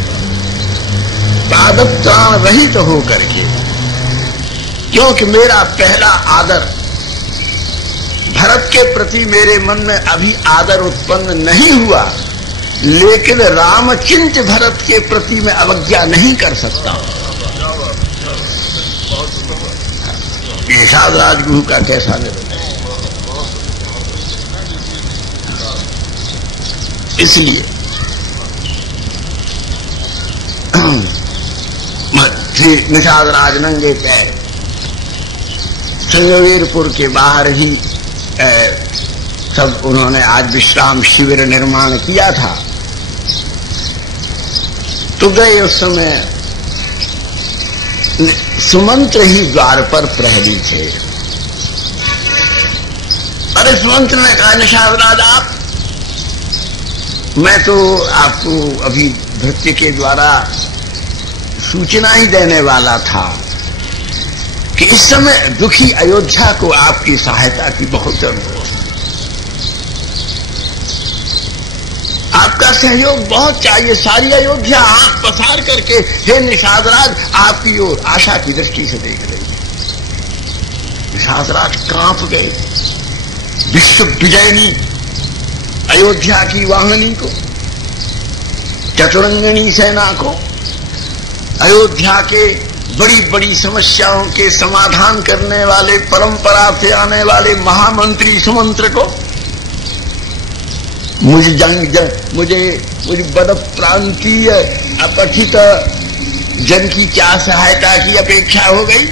पादत्राण रहित हो करके, क्योंकि मेरा पहला आदर भरत के प्रति मेरे मन में अभी आदर उत्पन्न नहीं हुआ, लेकिन रामचिंत्य भरत के प्रति मैं अवज्ञा नहीं कर सकता। निषाद राजगुरु का कैसा निर्णय। इसलिए निषाद राज नंगे पैर संगवीरपुर के बाहर ही सब उन्होंने आज विश्राम शिविर निर्माण किया था, तो गए। उस समय सुमंत्र ही द्वार पर प्रहरी थे। अरे सुमंत्र ने कहा, निषाद राज आप, मैं तो आपको अभी भृत्य के द्वारा सूचना ही देने वाला था कि इस समय दुखी अयोध्या को आपकी सहायता की बहुत जरूरत है। आपका सहयोग बहुत चाहिए। सारी अयोध्या आंख पसार करके हे निषाद राज आपकी ओर आशा की दृष्टि से देख रही है। निषाद राज कांप गए। विश्व विजयनी अयोध्या की वाहिनी को, चतुरंगनी सेना को, अयोध्या के बड़ी बड़ी समस्याओं के समाधान करने वाले, परंपरा से आने वाले महामंत्री सुमंत्र को, मुझे बद प्रांतीय अपठित जन की क्या सहायता की अपेक्षा हो गई।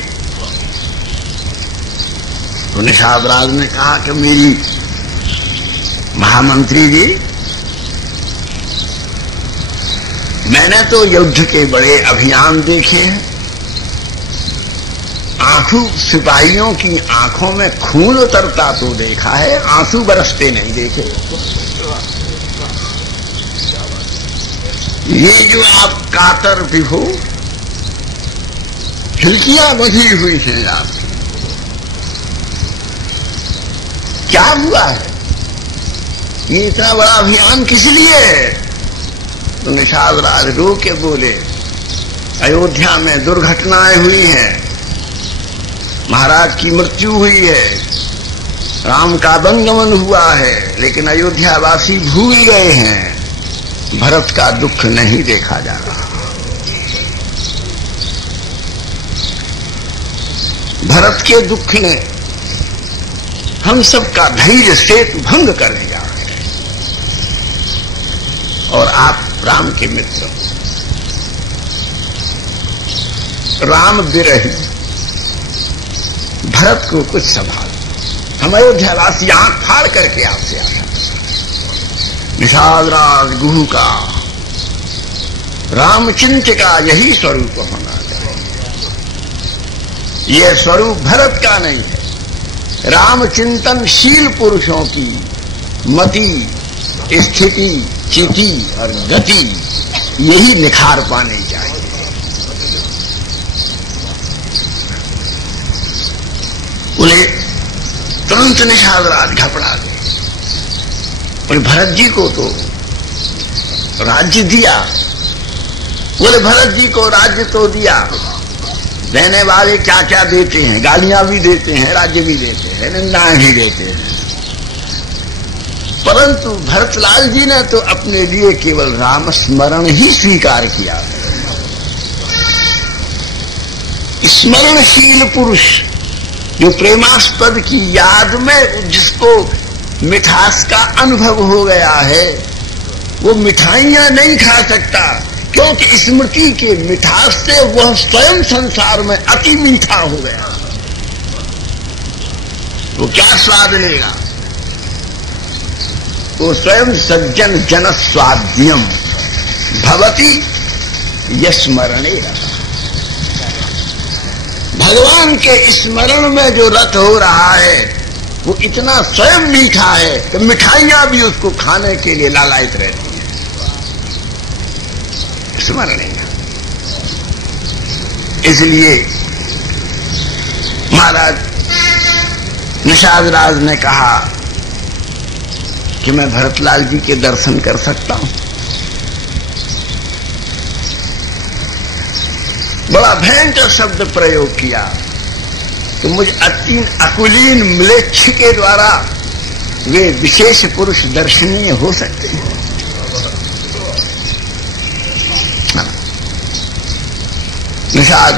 तो निषाद राज ने कहा कि मेरी महामंत्री जी, मैंने तो युद्ध के बड़े अभियान देखे हैं, आंसू सिपाहियों की आंखों में खून उतरता तो देखा है, आंसू बरसते नहीं देखे। ये जो आप कातर भी हो, खिड़कियां बंधी हुई हैं आपकी, क्या हुआ है? ये इतना बड़ा अभियान किस लिए है? तो निषाद राज रो के बोले, अयोध्या में दुर्घटनाएं हुई हैं, महाराज की मृत्यु हुई है, राम का वनगमन हुआ है, लेकिन अयोध्यावासी भूल गए हैं, भरत का दुख नहीं देखा जा रहा। भरत के दुख ने हम सबका धैर्य सेतु भंग कर दिया है। और आप राम के मित्र, राम विरही भरत को कुछ संभाल। हम अयोध्यावासी आंख फाड़ करके आपसे आशा करते। निषाद राज गुरु का, रामचिंत का यही स्वरूप होना चाहिए। यह स्वरूप भरत का नहीं है। रामचिंतनशील पुरुषों की मति, स्थिति, चिति और गति यही निखार पानी चाहिए। उन्हें तुरंत निषाद राज घबरा गए। बोले भरत जी को तो राज्य दिया, बोले भरत जी को राज्य तो दिया, देने वाले क्या क्या देते हैं, गालियां भी देते हैं, राज्य भी देते हैं, निंदाएं भी देते हैं, परंतु भरतलाल जी ने तो अपने लिए केवल राम स्मरण ही स्वीकार किया। स्मरणशील पुरुष जो प्रेमास्पद की याद में जिसको मिठास का अनुभव हो गया है, वो मिठाइयां नहीं खा सकता, क्योंकि स्मृति के मिठास से वह स्वयं संसार में अति मीठा हो गया। वो क्या स्वाद लेगा? वो स्वयं सज्जन जन स्वाद्यम भवति यस्मरणे रथ। भगवान के स्मरण में जो रत हो रहा है वो इतना स्वयं मीठा है कि मिठाइयां भी उसको खाने के लिए लालायित रहती हैं। स्मरण। इसलिए महाराज निषाद राज ने कहा कि मैं भरतलाल जी के दर्शन कर सकता हूं। बड़ा भयंकर शब्द प्रयोग किया कि मुझ अतीन अकुलीन म्लेच्छ के द्वारा वे विशेष पुरुष दर्शनीय हो सकते हैं। निषाद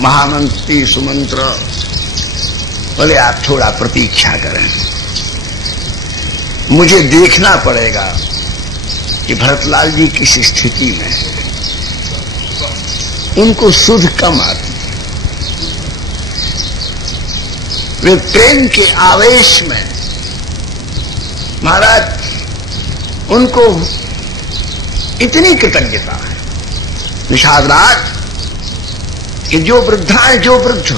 महामंत्री सुमंत्र बोले आप थोड़ा प्रतीक्षा करें, मुझे देखना पड़ेगा कि भरतलाल जी किस स्थिति में है। उनको सुध कम आती, वे प्रेम के आवेश में महाराज उनको इतनी कृतज्ञता है निषाद राज कि जो वृद्धाएं जो वृद्ध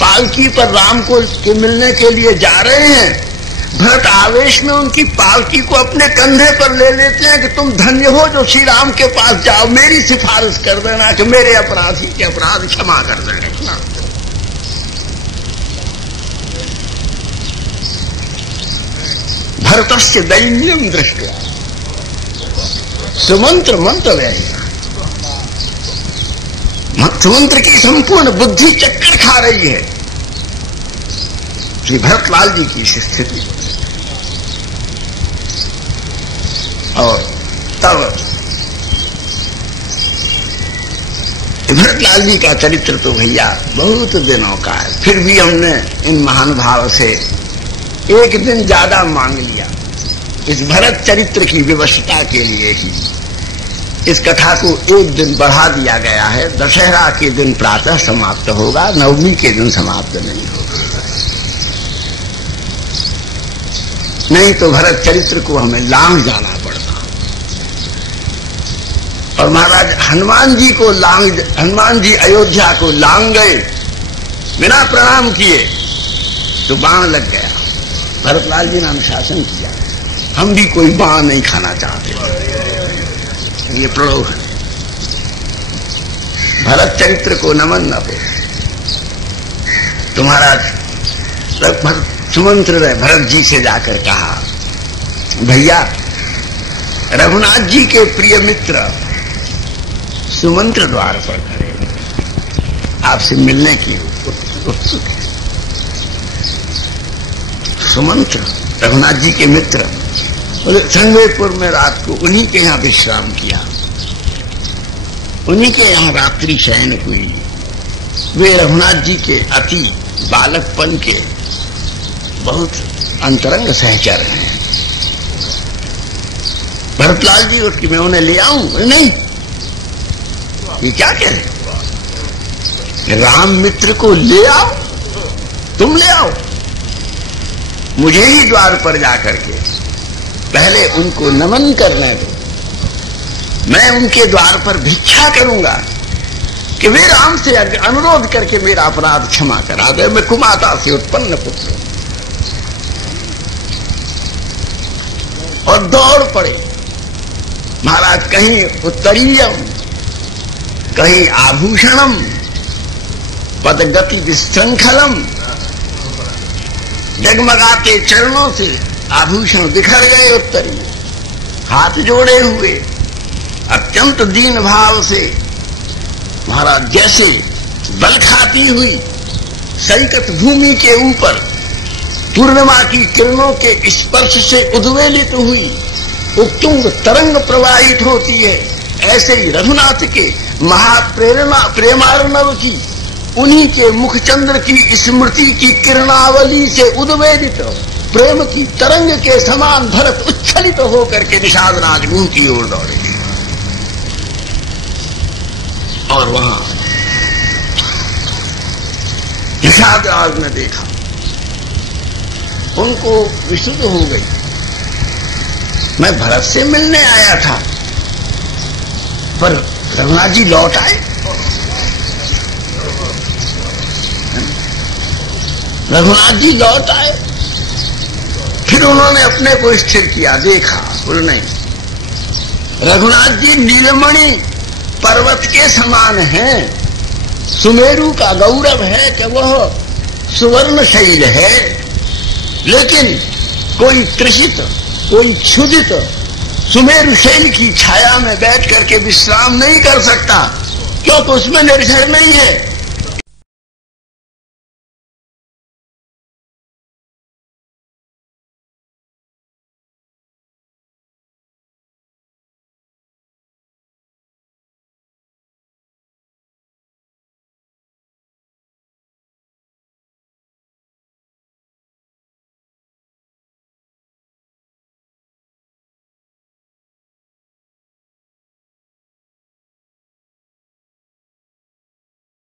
पालकी पर राम को के मिलने के लिए जा रहे हैं, भरत आवेश में उनकी पालकी को अपने कंधे पर ले लेते हैं कि तुम धन्य हो जो श्री राम के पास जाओ, मेरी सिफारिश कर देना कि मेरे अपराधी के अपराध क्षमा कर देना। भरतस्य दैन्यम दृष्टया सुमंत्र मंत्र सुमंत्र की संपूर्ण बुद्धि चक्कर खा रही है श्री भरतलाल जी की इस स्थिति। और तब भरतलाल जी का चरित्र तो भैया बहुत दिनों का है, फिर भी हमने इन महानुभाव से एक दिन ज्यादा मांग लिया। इस भरत चरित्र की विवशता के लिए ही इस कथा को एक दिन बढ़ा दिया गया है। दशहरा के दिन प्रातः समाप्त होगा, नवमी के दिन समाप्त नहीं होगा। नहीं तो भरत चरित्र को हमें लांघ जाना पड़ता। और महाराज हनुमान जी को हनुमान जी अयोध्या को लांघ गए, बिना प्रणाम किए तो बाण लग गया। भरतलाल जी ने अनुशासन किया, हम भी कोई बाण नहीं खाना चाहते, ये प्रलोभ है। भरत चरित्र को नमन न हो। तो महाराज सुमंत्र ने भरत जी से जाकर कहा, भैया रघुनाथ जी के प्रिय मित्र सुमंत्र द्वार पर खड़े, आपसे मिलने की उत्सुक है। सुमंत रघुनाथ जी के मित्र बोले संगमेपुर में रात को उन्हीं के यहाँ विश्राम किया, उन्हीं के यहाँ रात्रि शयन हुई। वे रघुनाथ जी के अति बालकपन के बहुत अंतरंग सहचर हैं। भरतलाल जी उसकी मैं उन्हें ले आऊं? नहीं, ये क्या कह रहे? राम मित्र को ले आओ, तुम ले आओ, मुझे ही द्वार पर जाकर के पहले उनको नमन करने दो, मैं उनके द्वार पर भिक्षा करूंगा कि वे राम से अनुरोध करके मेरा अपराध क्षमा करा दे। मैं कुमाता से उत्पन्न पुत्र हूं। और दौड़ पड़े महाराज, कहीं उत्तरीयम, कहीं आभूषणम, पदगति विश्रृंखलम, जगमगाते चरणों से आभूषण बिखर गए उत्तरी, हाथ जोड़े हुए अत्यंत दीन भाव से महाराज जैसे बल खाती हुई सैकत भूमि के ऊपर पूर्णिमा की किरणों के स्पर्श से उद्वेलित हुई उत्तुंग तरंग प्रवाहित होती है, ऐसे ही रघुनाथ के महाप्रेरणा प्रेमार्णव की उन्हीं के मुखचंद्र की स्मृति की किरणावली से उद्वेलित प्रेम की तरंग के समान भरत उच्छलित होकर के निषाद राजगुह की ओर दौड़े। और वहां निषाद राज ने देखा, उनको विशुद्ध हो गई। मैं भरत से मिलने आया था, पर रघुनाथ जी लौट आए। रघुनाथ जी लौट आए। फिर उन्होंने अपने को स्थिर किया, देखा, बोले नहीं, रघुनाथ जी नीलमणि पर्वत के समान हैं। सुमेरु का गौरव है कि वह सुवर्ण शैल है, लेकिन कोई तृषित, कोई क्षुधित सुमेरु शैल की छाया में बैठ करके विश्राम नहीं कर सकता, क्योंकि उसमें निर्झर नहीं है।